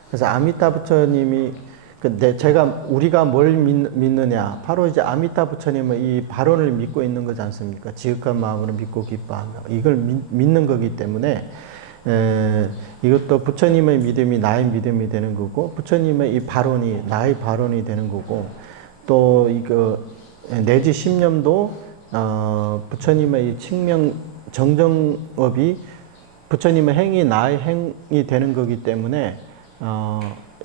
그래서 아미타 부처님이 우리가 뭘 믿느냐? 바로 이제 아미타 부처님의 이 발언을 믿고 있는 거지 않습니까? 지극한 마음으로 믿고 기뻐하며 이걸 믿는 거기 때문에 이것도 부처님의 믿음이 나의 믿음이 되는 거고 부처님의 이 발언이 나의 발언이 되는 거고 또 이거 내지 신념도 부처님의 이 칭명 정정업이 부처님의 행이 나의 행이 되는 거기 때문에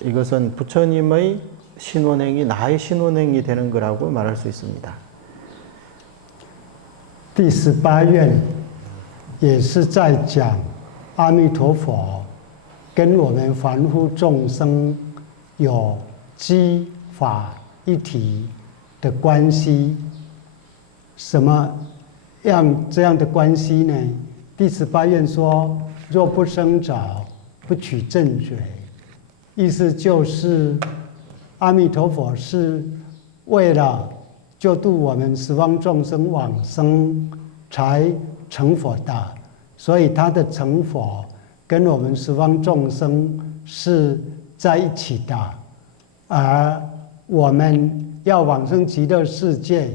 이것은 부처님의 신원행이 나의 신원행이 되는 거라고 말할 수 있습니다. 第18愿也是在讲阿弥陀佛跟我们凡夫众生有机法一体的关系。什么样这样的关系呢？第18愿说：若不生者，不取正觉。意思就是阿弥陀佛是为了救度我们十方众生往生才成佛的，所以他的成佛跟我们十方众生是在一起的，而我们要往生极乐世界，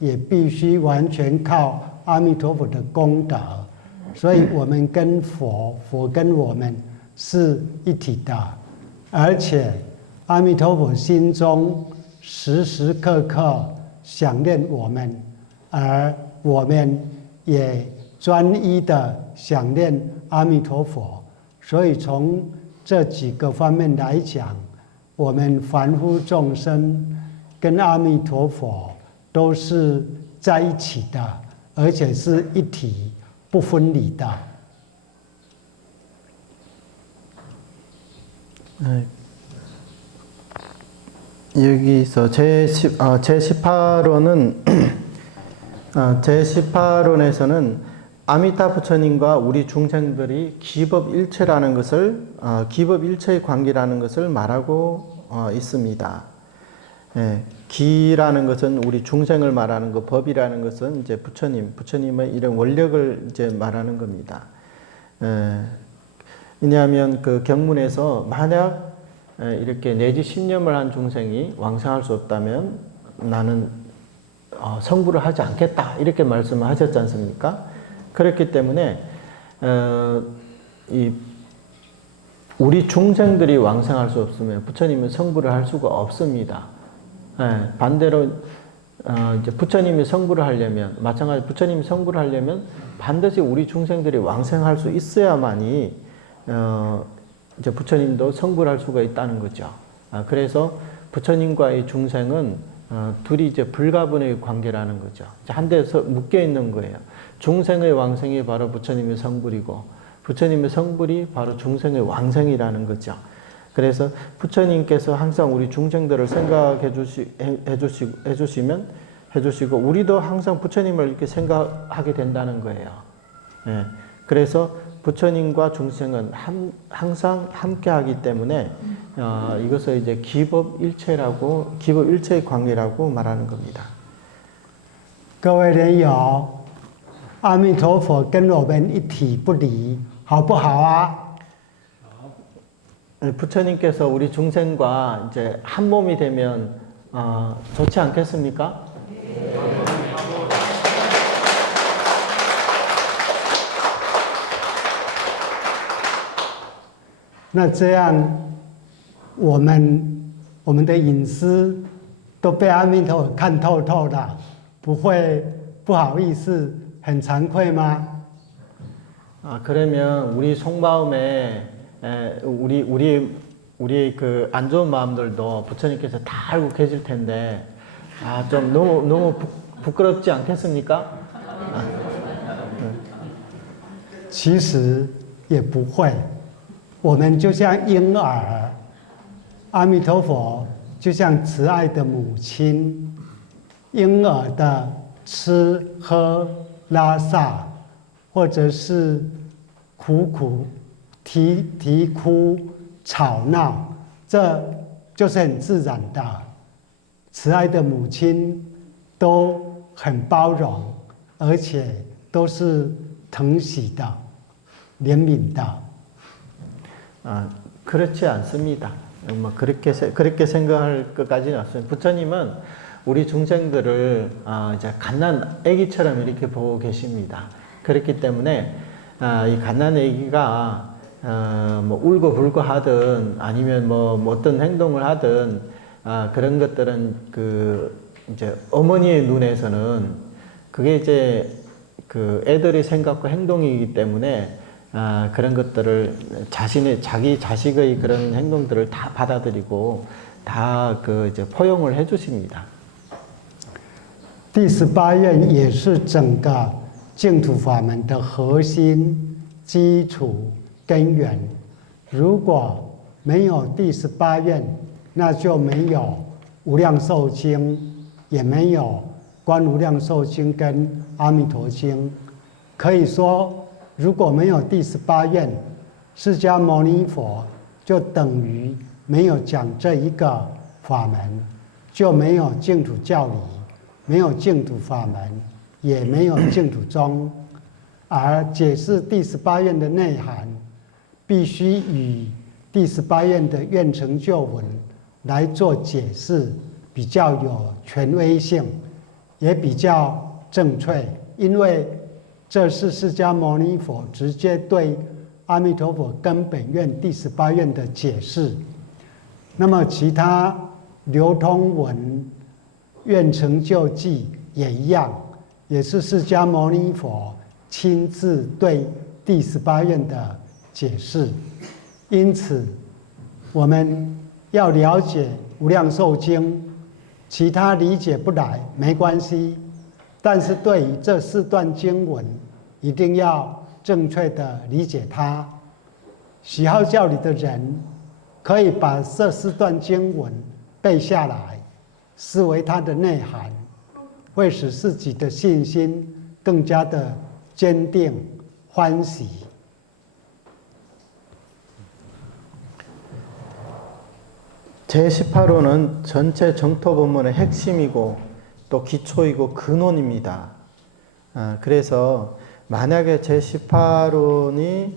也必须完全靠阿弥陀佛的功德，所以我们跟佛，佛跟我们是一体的。而且阿弥陀佛心中时时刻刻想念我们，而我们也专一的想念阿弥陀佛，所以从这几个方面来讲，我们凡夫众生跟阿弥陀佛都是在一起的，而且是一体不分离的。 여기서 제18호는 제18호에서는 아미타 부처님과 우리 중생들이 기법일체라는 것을 기법일체의 관계라는 것을 말하고 있습니다. 예, 기라는 것은 우리 중생을 말하는 거, 법이라는 것은 이제 부처님의 이런 원력을 이제 말하는 겁니다. 왜냐하면 그 경문에서 만약 이렇게 내지 신념을 한 중생이 왕생할 수 없다면 나는 성불을 하지 않겠다 이렇게 말씀을 하셨지 않습니까? 그렇기 때문에 우리 중생들이 왕생할 수 없으면 부처님은 성불을 할 수가 없습니다. 반대로 이제 부처님이 성불을 하려면 마찬가지 부처님이 성불을 하려면 반드시 우리 중생들이 왕생할 수 있어야만이 이제 부처님도 성불할 수가 있다는 거죠. 그래서 부처님과의 중생은 둘이 이제 불가분의 관계라는 거죠. 한 대에서 묶여 있는 거예요. 중생의 왕생이 바로 부처님의 성불이고 부처님의 성불이 바로 중생의 왕생이라는 거죠. 그래서 부처님께서 항상 우리 중생들을 생각해 주시고 우리도 항상 부처님을 이렇게 생각하게 된다는 거예요. 예. 그래서 부처님과 중생은 항상 함께하기 때문에 이것을 이제 기법일체의 관계라고 말하는 겁니다. 各位莲友，阿弥陀佛跟我们一体不离，好不好啊？ 부처님께서 우리 중생과 이제 한 몸이 되면 좋지 않겠습니까? 那这样，我们的隐私都被阿弥陀佛看透透了，不会不好意思、很惭愧吗？ 그러면 우리 속마음에 우리 그 안 좋은 마음들도 부처님께서 다 알고 계실 텐데 좀 너무 부끄럽지 않겠습니까? 其实也不会，我们就像婴儿，阿弥陀佛就像慈爱的母亲，婴儿的吃喝拉撒，或者是苦啼哭吵闹，这就是很自然的。慈爱的母亲都很包容，而且都是疼惜的、怜悯的。 그렇지 않습니다. 뭐 그렇게 생각할 것까지는 없습니다. 부처님은 우리 중생들을 이제 갓난 아기처럼 이렇게 보고 계십니다. 그렇기 때문에 이 갓난 아기가 뭐 울고 불고 하든 아니면 뭐 어떤 행동을 하든 그런 것들은 그 이제 어머니의 눈에서는 그게 이제 그 애들의 생각과 행동이기 때문에 그런 것들을 자기 자식의 그런 행동들을 다 받아들이고 다 그 이제 포용을 해주십니다. 第18愿也是整个净土法门的核心、基础、根源。如果没有第18愿，那就没有无量寿经，也没有观无量寿经跟阿弥陀经。可以说，如果没有第18愿，释迦牟尼佛就等于没有讲这一个法门，就没有净土教理，没有净土法门，也没有净土宗。而解释第18愿的内涵，必须以第18愿的愿成就文来做解释，比较有权威性，也比较正确，因为这是释迦牟尼佛直接对阿弥陀佛根本愿第18愿的解释。那么其他流通文、愿成就记也一样，也是释迦牟尼佛亲自对第18愿的解释。因此，我们要了解无量寿经，其他理解不来没关系。 但是对于这4段经文，一定要正确的理解它。喜好教理的人，可以把这4段经文背下来，思维它的内涵，会使自己的信心更加的坚定、欢喜。 제18호는 전체 정토 법문의 핵심이고 또 기초이고 근원입니다. 그래서 만약에 제18호는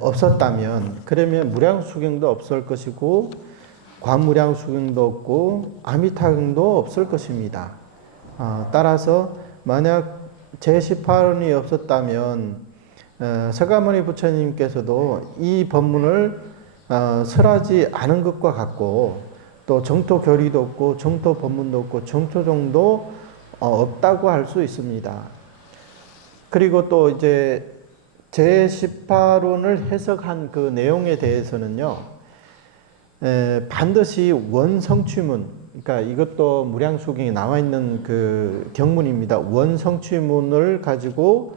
없었다면 그러면 무량수경도 없을 것이고 관무량수경도 없고 아미타경도 없을 것입니다. 따라서 만약 제18호는 없었다면 서가모니 부처님께서도 이 법문을 설하지 않은 것과 같고 또 정토 교리도 없고 정토 법문도 없고 정토종도 없다고 할 수 있습니다. 그리고 또 이제 제18호를 해석한 그 내용에 대해서는요, 반드시 원성취문, 그러니까 이것도 무량수경에 나와 있는 그 경문입니다. 원성취문을 가지고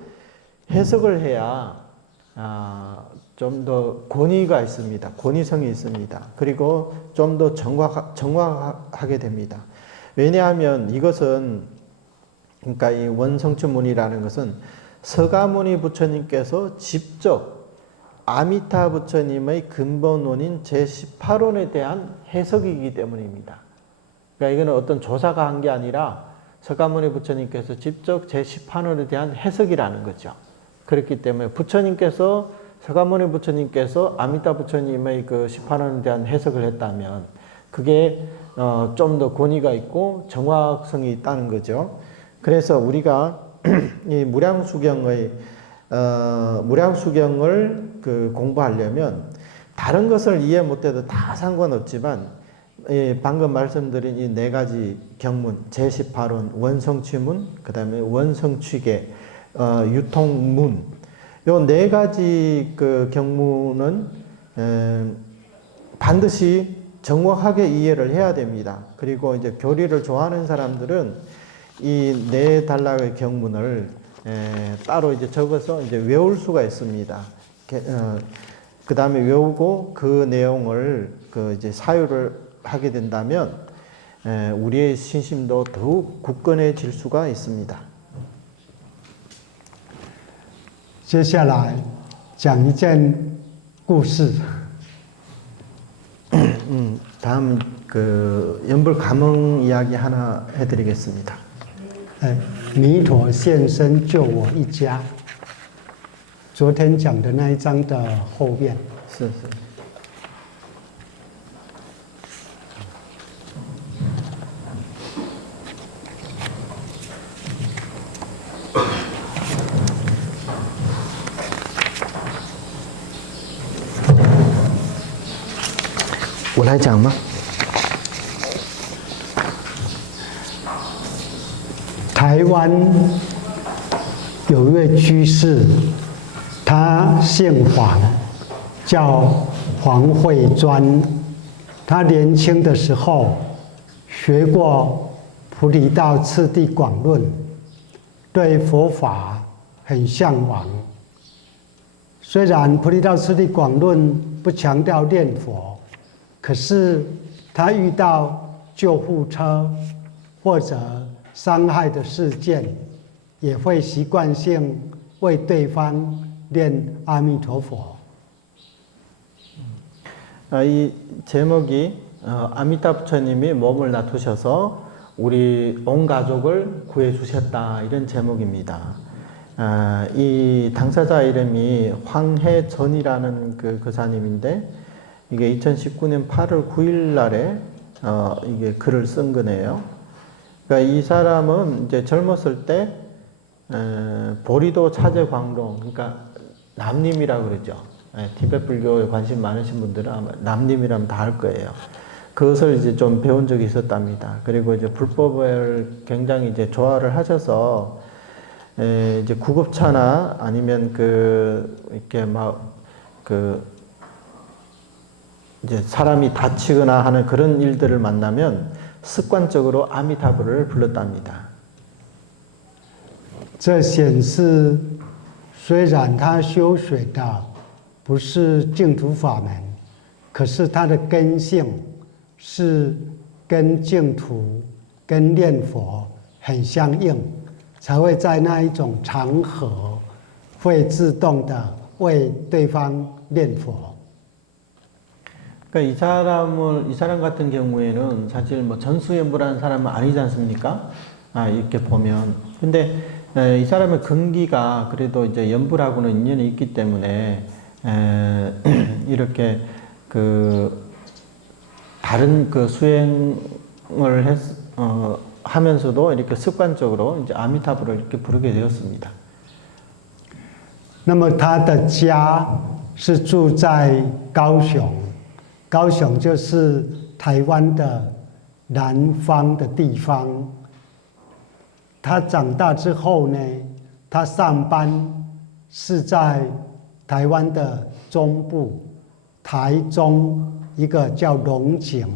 해석을 해야 좀 더 권위가 있습니다. 권위성이 있습니다. 그리고 좀 더 정확하게 됩니다. 왜냐하면 이것은, 그러니까 이 원성취문이라는 것은 서가모니 부처님께서 직접 아미타 부처님의 근본원인 제18원에 대한 해석이기 때문입니다. 그러니까 이거는 어떤 조사가 한 게 아니라 서가모니 부처님께서 직접 제18원에 대한 해석이라는 거죠. 그렇기 때문에 서가모니 부처님께서 아미타 부처님의 그 18원에 대한 해석을 했다면 그게 좀 더 권위가 있고 정확성이 있다는 거죠. 그래서 우리가 이 무량수경을 그 공부하려면 다른 것을 이해 못해도 다 상관없지만 방금 말씀드린 이 4가지 경문, 제18원, 원성취문, 그 다음에 원성취계, 유통문, 요 4가지 그 경문은 반드시 정확하게 이해를 해야 됩니다. 그리고 이제 교리를 좋아하는 사람들은 이 4단락의 경문을 따로 이제 적어서 이제 외울 수가 있습니다. 그 다음에 외우고 그 내용을 그 이제 사유를 하게 된다면 우리의 신심도 더욱 굳건해질 수가 있습니다. 接下来讲一件故事。 다음 그 연불 감흥 이야기 하나 해드리겠습니다. 弥陀现身救我一家。昨天讲的那一章的后面。是。我来讲吗？台湾有一位居士，他姓黄，叫黄慧专。他年轻的时候学过《菩提道次第广论》，对佛法很向往。虽然《菩提道次第广论》不强调念佛，可是他遇到救护车或者伤害的事件，也会习惯性为对方念阿弥陀佛。 이 제목이 아미타 부처님이 몸을 놔두셔서 우리 온 가족을 구해 주셨다 이런 제목입니다. 이 당사자 이름이 황해전이라는 그 교사님인데 이게 2019년 8월 9일 날에 이게 글을 쓴 거네요. 그러니까 이 사람은 이제 젊었을 때 보리도 차제 광동, 그러니까 남님이라고 그러죠. 티베트 불교에 관심 많으신 분들은 아마 남님이라면 다 알 거예요. 그것을 이제 좀 배운 적이 있었답니다. 그리고 이제 불법을 굉장히 이제 좋아를 하셔서 이제 구급차나 아니면 이렇게 이제 사람이 다치거나 하는 그런 일들을 만나면 습관적으로 아미타불을 불렀답니다. 这显示，虽然他修学的不是净土法门，可是他的根性是跟净土、跟念佛很相应，才会在那一种场合会自动的为对方念佛。 그러니까 이 사람 같은 경우에는 사실 뭐 전수연부라는 사람은 아니지 않습니까? 이렇게 보면. 근데 이 사람의 근기가 그래도 이제 연부라고는 인연이 있기 때문에 이렇게 다른 수행을 하면서도 이렇게 습관적으로 이제 아미타불을 이렇게 부르게 되었습니다. 那么他的家是住在高雄，高雄就是台湾的南方的地方。他长大之后呢，他上班是在台湾的中部，台中一个叫龙井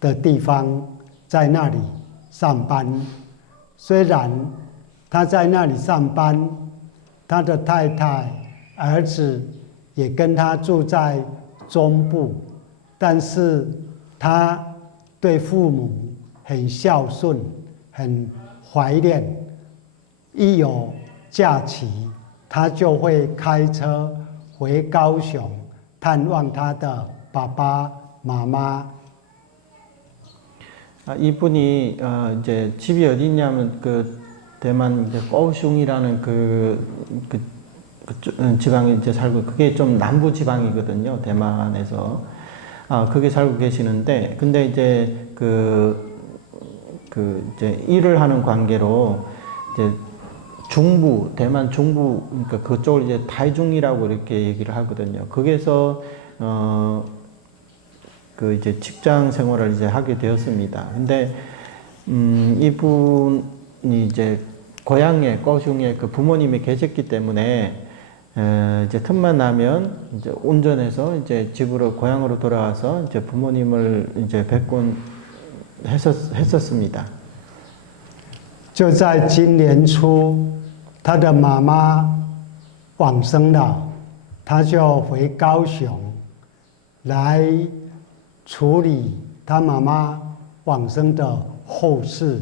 的地方，在那里上班。虽然他在那里上班，他的太太、儿子也跟他住在中部，但是他对父母很孝顺，很怀念。一有假期，他就会开车回高雄探望他的爸爸妈妈。 이분이 이제 집이 어디 있냐면 대만 이제 꼬우슝이라는 지방에 이제 살고, 그게 좀 남부 지방이거든요, 대만에서. 거기 살고 계시는데, 근데 이제 이제 일을 하는 관계로 이제 중부, 대만 중부, 그러니까 그쪽을 이제 타이중이라고 이렇게 얘기를 하거든요. 거기에서 이제 직장 생활을 이제 하게 되었습니다. 근데 이분이 이제 고향에 꼬슝에 부모님이 계셨기 때문에 이제 틈만 나면 이제 운전해서 이제 집으로 고향으로 돌아와서 이제 부모님을 이제 뵙곤 했었습니다. 就在今年初，他的妈妈往生了，他就回高雄来处理他妈妈往生的后事，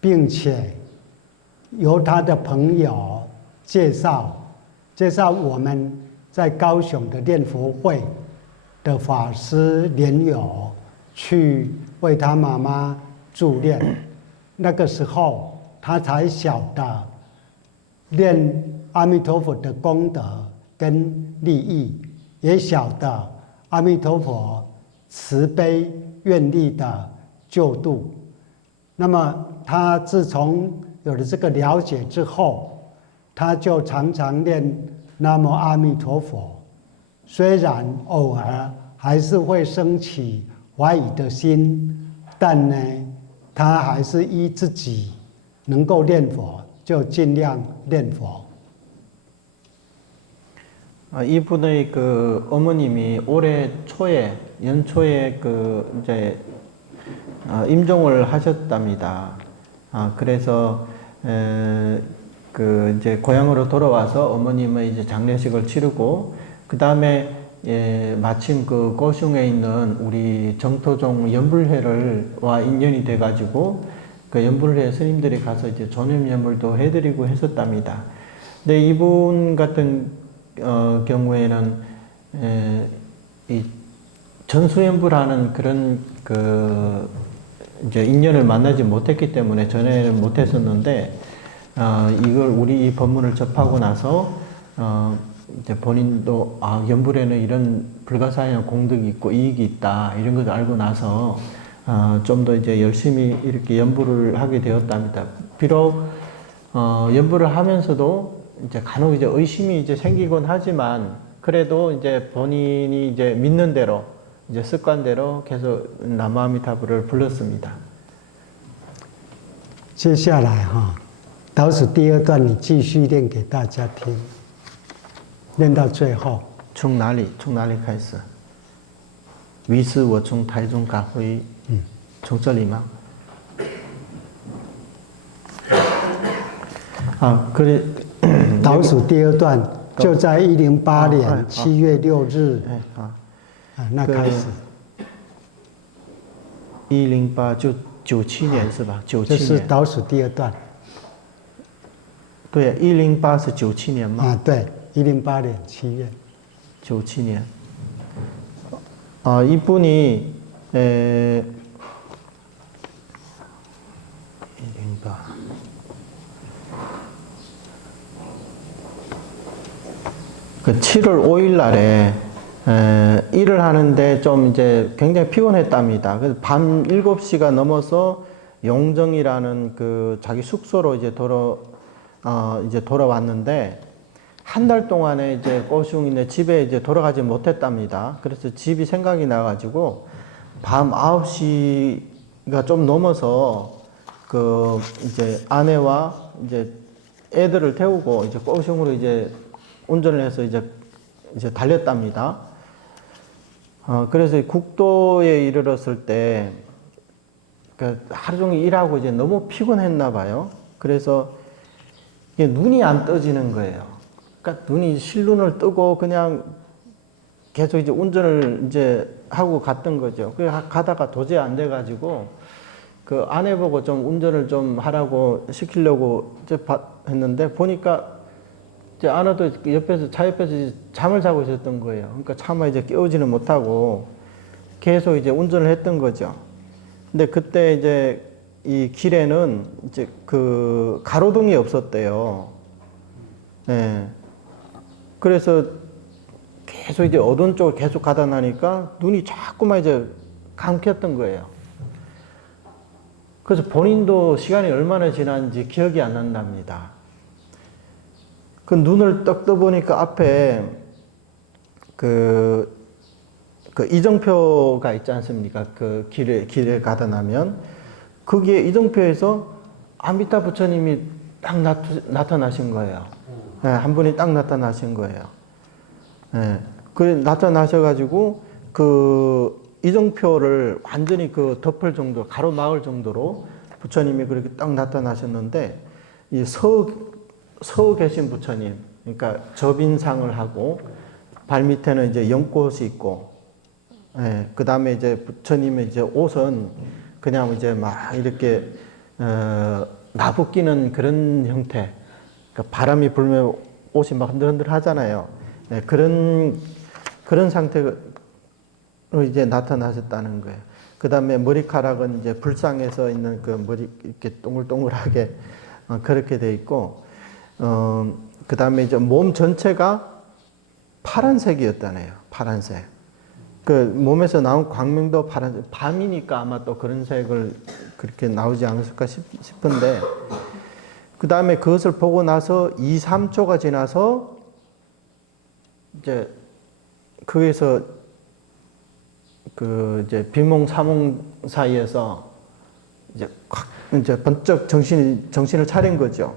并且由他的朋友介绍我们在高雄的念佛会的法师莲友去为他妈妈助念。那个时候他才晓得念阿弥陀佛的功德跟利益，也晓得阿弥陀佛慈悲愿力的救度。那么他自从有了这个了解之后，他就常常念南无阿弥陀佛，虽然偶尔还是会升起怀疑的心，但呢，他还是依自己能够念佛就尽量念佛。 이분의 그 어머님이 올해 초에 연초에 그 이제 임종을 하셨답니다. 그래서 그 이제 고향으로 돌아와서 어머님의 이제 장례식을 치르고 그 다음에 마침 그 고슝에 있는 우리 정토종 연불회와 인연이 돼가지고 그 연불회 스님들이 가서 이제 존염연불도 해드리고 했었답니다. 근데 이분 같은 경우에는 이 전수연불하는 그런 그 이제 인연을 만나지 못했기 때문에 전에는 못했었는데 이걸 우리 이 법문을 접하고 나서 이제 본인도 연불에는 이런 불가사의한 공덕이 있고 이익이 있다 이런 것을 알고 나서 좀 더 이제 열심히 이렇게 연불을 하게 되었답니다. 비록 연불을 하면서도 이제 간혹 이제 의심이 이제 생기곤 하지만 그래도 이제 본인이 이제 믿는 대로 이제 습관대로 계속 남아미타불을 불렀습니다. 接下来倒数第二段你继续念给大家听，念到最后。从哪里开始？于是我从台中赶回，从这里吗？그래 倒数第二段就在108年7月6日，那开始。108就97年是吧？97年。这是倒数第二段。对，108是97年吗？对，108年7月。97年。이분이 108. 그 7월 5일 날에 일을 하는데 좀 이제 굉장히 피곤했답니다. 그래서 밤 7시가 넘어서 용정이라는 그 자기 숙소로 이제 돌아왔는데 한 달 동안에 이제 꼬슝이네 집에 이제 돌아가지 못했답니다. 그래서 집이 생각이 나가지고 밤 9시가 좀 넘어서 그 이제 아내와 이제 애들을 태우고 이제 꼬슝으로 이제 운전을 해서 이제 달렸답니다. 그래서 국도에 이르렀을 때, 하루 종일 일하고 이제 너무 피곤했나 봐요. 그래서 이게 눈이 안 떠지는 거예요. 그러니까 눈이 실눈을 뜨고 그냥 계속 이제 운전을 이제 하고 갔던 거죠. 그 가다가 도저히 안 돼가지고 그 아내 보고 좀 운전을 좀 하라고 시키려고 이제 했는데 보니까 이제 아내도 옆에서 차 옆에서 잠을 자고 있었던 거예요. 그러니까 차마 이제 깨우지는 못하고 계속 이제 운전을 했던 거죠. 근데 그때 이제 이 길에는 이제 그 가로등이 없었대요. 네. 그래서 계속 이제 어두운 쪽을 계속 가다 나니까 눈이 자꾸만 이제 감겼던 거예요. 그래서 본인도 시간이 얼마나 지났는지 기억이 안 난답니다. 그 눈을 떡 떠보니까 앞에 그 이정표가 있지 않습니까? 그 길에 가다 나면 거기에 이정표에서 아미타 부처님이 딱 나타나신 거예요. 네, 한 분이 딱 나타나신 거예요. 네, 그 나타나셔가지고 그 이정표를 완전히 그 덮을 정도, 가로막을 정도로 부처님이 그렇게 딱 나타나셨는데 이 서 계신 부처님, 그러니까 접인상을 하고 발 밑에는 이제 연꽃이 있고, 예, 그 다음에 이제 부처님의 이제 옷은 그냥 이제 막 이렇게 나부끼는 그런 형태. 그러니까 바람이 불면 옷이 막 흔들흔들 하잖아요. 예, 그런 상태로 이제 나타나셨다는 거예요. 그 다음에 머리카락은 이제 불상에서 있는 그 머리 이렇게 동글동글하게 그렇게 돼 있고, 그 다음에 이제 몸 전체가 파란색이었다네요. 파란색. 그 몸에서 나온 광명도 파란색. 밤이니까 아마 또 그런 색을 그렇게 나오지 않았을까 싶은데, 그 다음에 그것을 보고 나서 2, 3초가 지나서 이제 거기서 그 이제 비몽 사몽 사이에서 이제 확 이제 번쩍 정신을 차린 거죠.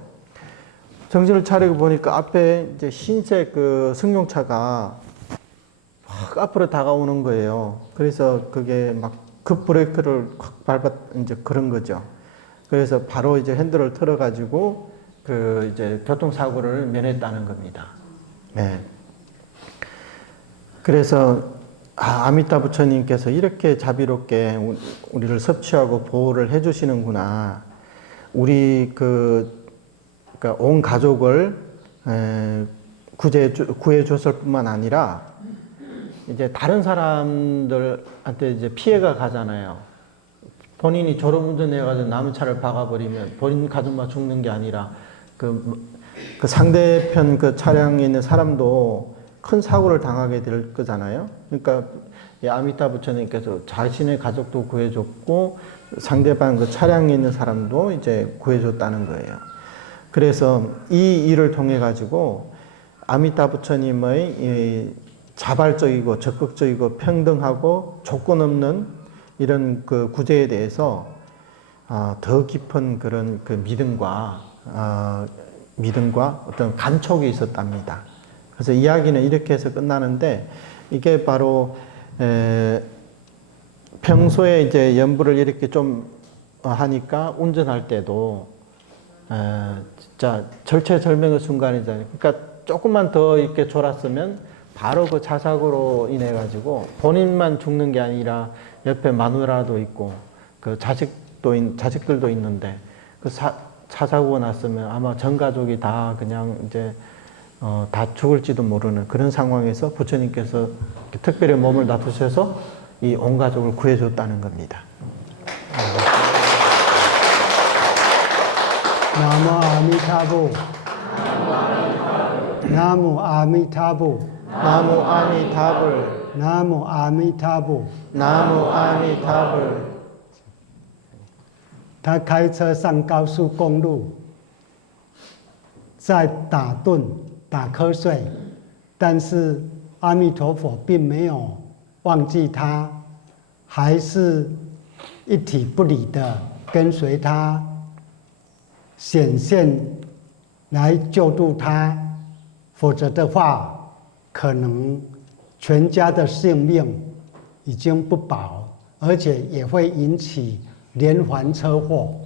정신을 차리고 보니까 앞에 이제 흰색 그 승용차가 확 앞으로 다가오는 거예요. 그래서 그게 막 급 브레이크를 확 밟았 이제 그런 거죠. 그래서 바로 이제 핸들을 틀어가지고 그 이제 교통사고를 면했다는 겁니다. 네. 그래서 아미타 부처님께서 이렇게 자비롭게 우리를 섭취하고 보호를 해주시는구나. 우리 그러니까 온 가족을 구해줬을 뿐만 아니라 이제 다른 사람들한테 이제 피해가 가잖아요. 본인이 졸음운전해가지고 남의 차를 박아버리면 본인 가족만 죽는 게 아니라 그 상대편 그 차량에 있는 사람도 큰 사고를 당하게 될 거잖아요. 그러니까 아미타 부처님께서 자신의 가족도 구해줬고 상대방 그 차량에 있는 사람도 이제 구해줬다는 거예요. 그래서 이 일을 통해 가지고 아미타 부처님의 이 자발적이고 적극적이고 평등하고 조건 없는 이런 그 구제에 대해서 더 깊은 그런 그 믿음과 어떤 감촉이 있었답니다. 그래서 이야기는 이렇게 해서 끝나는데, 이게 바로 평소에 이제 연불을 이렇게 좀 하니까 운전할 때도 진짜 절체절명의 순간이잖아요. 그러니까 조금만 더 이렇게 졸았으면 바로 그 차사고로 인해 가지고 본인만 죽는 게 아니라 옆에 마누라도 있고 그 자식들도 있는데 그 차사고가 났으면 아마 전 가족이 다 그냥 이제 다 죽을지도 모르는 그런 상황에서 부처님께서 특별히 몸을 놔두셔서 이 온 가족을 구해줬다는 겁니다. 나무 아미타부. 나무 아미타부. 나무 아미타불. 나무 아미타부。 나무 아미타불。 他开车上高速公路，在打盹、打瞌睡，但是阿弥陀佛并没有忘记他，还是一体不离的跟随他，显现来救度他，否则的话，可能全家的性命已经不保，而且也会引起连环车祸。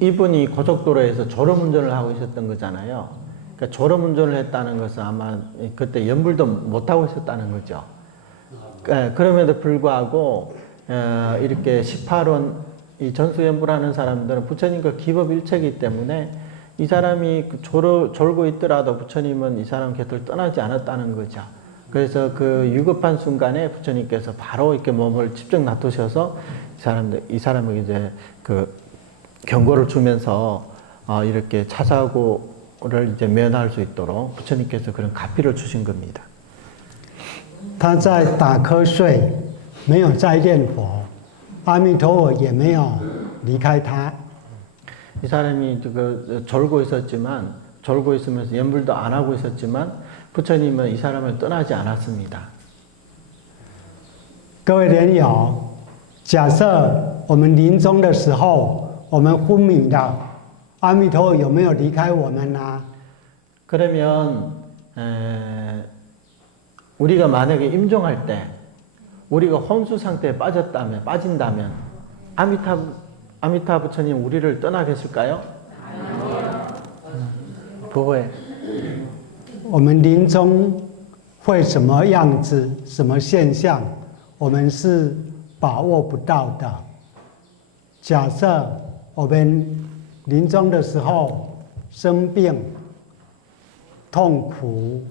이분이 고속도로에서 졸음운전을 하고 있었던 거잖아요. 그러니까 졸음운전을 했다는 것은 아마 그때 연불도 못하고 있었다는 거죠. 그럼에도 불구하고 이렇게 18원 이 전수연불하는 사람들은 부처님과 기법일체이기 때문에 이 사람이 졸고 있더라도 부처님은 이 사람 곁을 떠나지 않았다는 거죠. 그래서 그 위급한 순간에 부처님께서 바로 이렇게 몸을 집중 놔두셔서 이 사람에게 이제 그 경고를 주면서 이렇게 차사고를 이제 면할 수 있도록 부처님께서 그런 가피를 주신 겁니다. 他在打瞌睡，没有在念佛，阿弥陀佛也没有离开他。 이 사람이 졸고 있으면서 연불도 안 하고 있었지만 부처님은 이 사람을 떠나지 않았습니다. 各位莲友，假设我们临终的时候，我们昏迷了，阿弥陀佛有没有离开我们呢？ 그러면 우리가 만약에 임종할 때 우리가 혼수 상태에 빠진다면 아미타 부처님 우리를 떠나 계실까요? 不会。我们临终会什么样子、什么现象，我们是把握不到的。假设我们临终的时候生病、痛苦、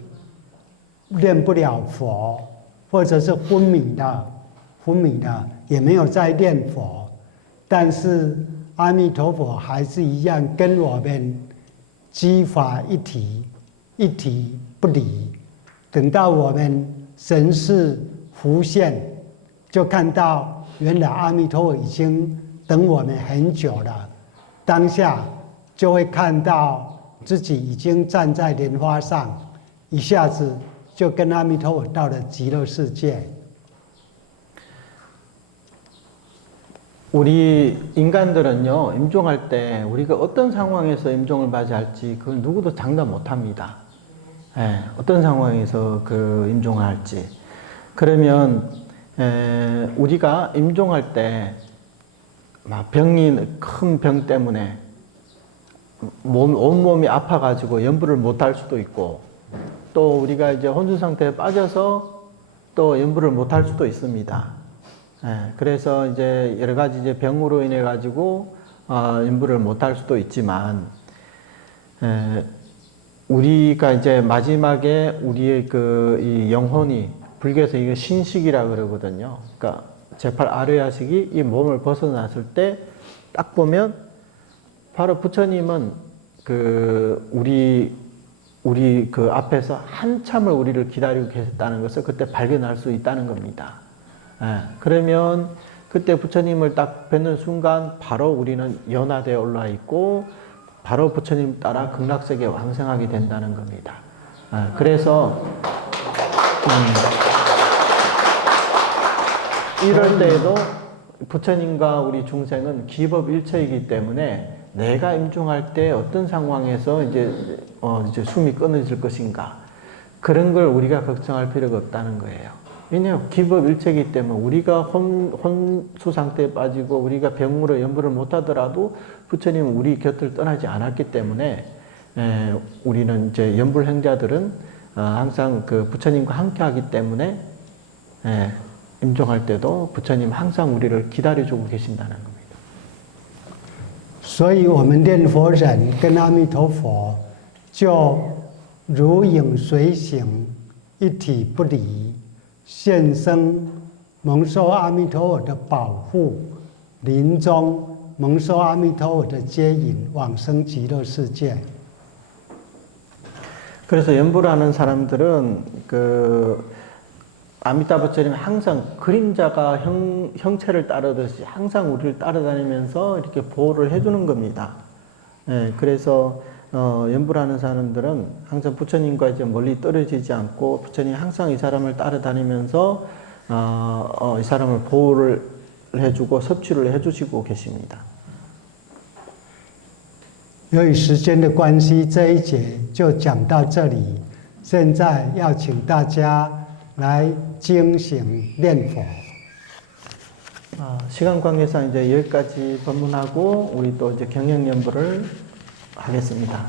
念不了佛，或者是昏迷的，也没有在念佛，但是阿弥陀佛还是一样跟我们机法一体，一体不离。等到我们神识浮现，就看到原来阿弥陀佛已经等我们很久了。当下就会看到自己已经站在莲花上，一下子就跟阿弥陀佛到了极乐世界。 우리 인간들은요, 임종할 때 우리가 어떤 상황에서 임종을 맞이할지 그걸 누구도 장담 못 합니다. 예, 어떤 상황에서 그 임종을 할지. 그러면 우리가 임종할 때 막 병이 큰 병 때문에 온몸이 아파가지고 연부를 못 할 수도 있고, 또 우리가 이제 혼수 상태에 빠져서 또 연부를 못 할 수도 있습니다. 예, 그래서 이제 여러 가지 이제 병으로 인해 가지고 연부를 못 할 수도 있지만, 우리가 이제 마지막에 우리의 이 영혼이, 불교에서 이게 신식이라 그러거든요. 그러니까 제8 아르야식이 이 몸을 벗어났을 때 딱 보면 바로 부처님은 우리 그 앞에서 한참을 우리를 기다리고 계셨다는 것을 그때 발견할 수 있다는 겁니다. 예, 그러면 그때 부처님을 딱 뵙는 순간 바로 우리는 연하대에 올라 있고 바로 부처님 따라 극락세계에 왕생하게 된다는 겁니다. 예, 그래서 이럴 때에도 부처님과 우리 중생은 기법일체이기 때문에 내가 임종할 때 어떤 상황에서 이제 숨이 끊어질 것인가, 그런 걸 우리가 걱정할 필요가 없다는 거예요. 왜냐하면 기법일체이기 때문에 우리가 혼수 상태에 빠지고 우리가 병으로 연부를 못하더라도 부처님은 우리 곁을 떠나지 않았기 때문에 우리는 이제 연불행자들은 항상 그 부처님과 함께하기 때문에 임종할 때도 부처님 항상 우리를 기다려주고 계신다는 겁니다. 所以我们念佛人跟阿弥陀佛就如影随形，一体不离。 现生蒙受阿弥陀佛的保护，临终蒙受阿弥陀佛的接引，往生极乐世界。 그래서 연부라는 사람들은 아미타 부처님 항상 그림자가 형체를 따르듯이 항상 우리를 따라다니면서 이렇게 보호를 해주는 겁니다. 예, 그래서 연부라는 사람들은 항상 부처님과 이제 멀리 떨어지지 않고 부처님이 항상 이 사람을 따라다니면서 이 사람을 보호를 해주고 섭취를 해주시고 계십니다. 由于时间的关系，这一节就讲到这里。现在要请大家来精行念佛。 시간 관계상 이제 여기까지 법문하고 우리 또 이제 경영연부를 하겠습니다.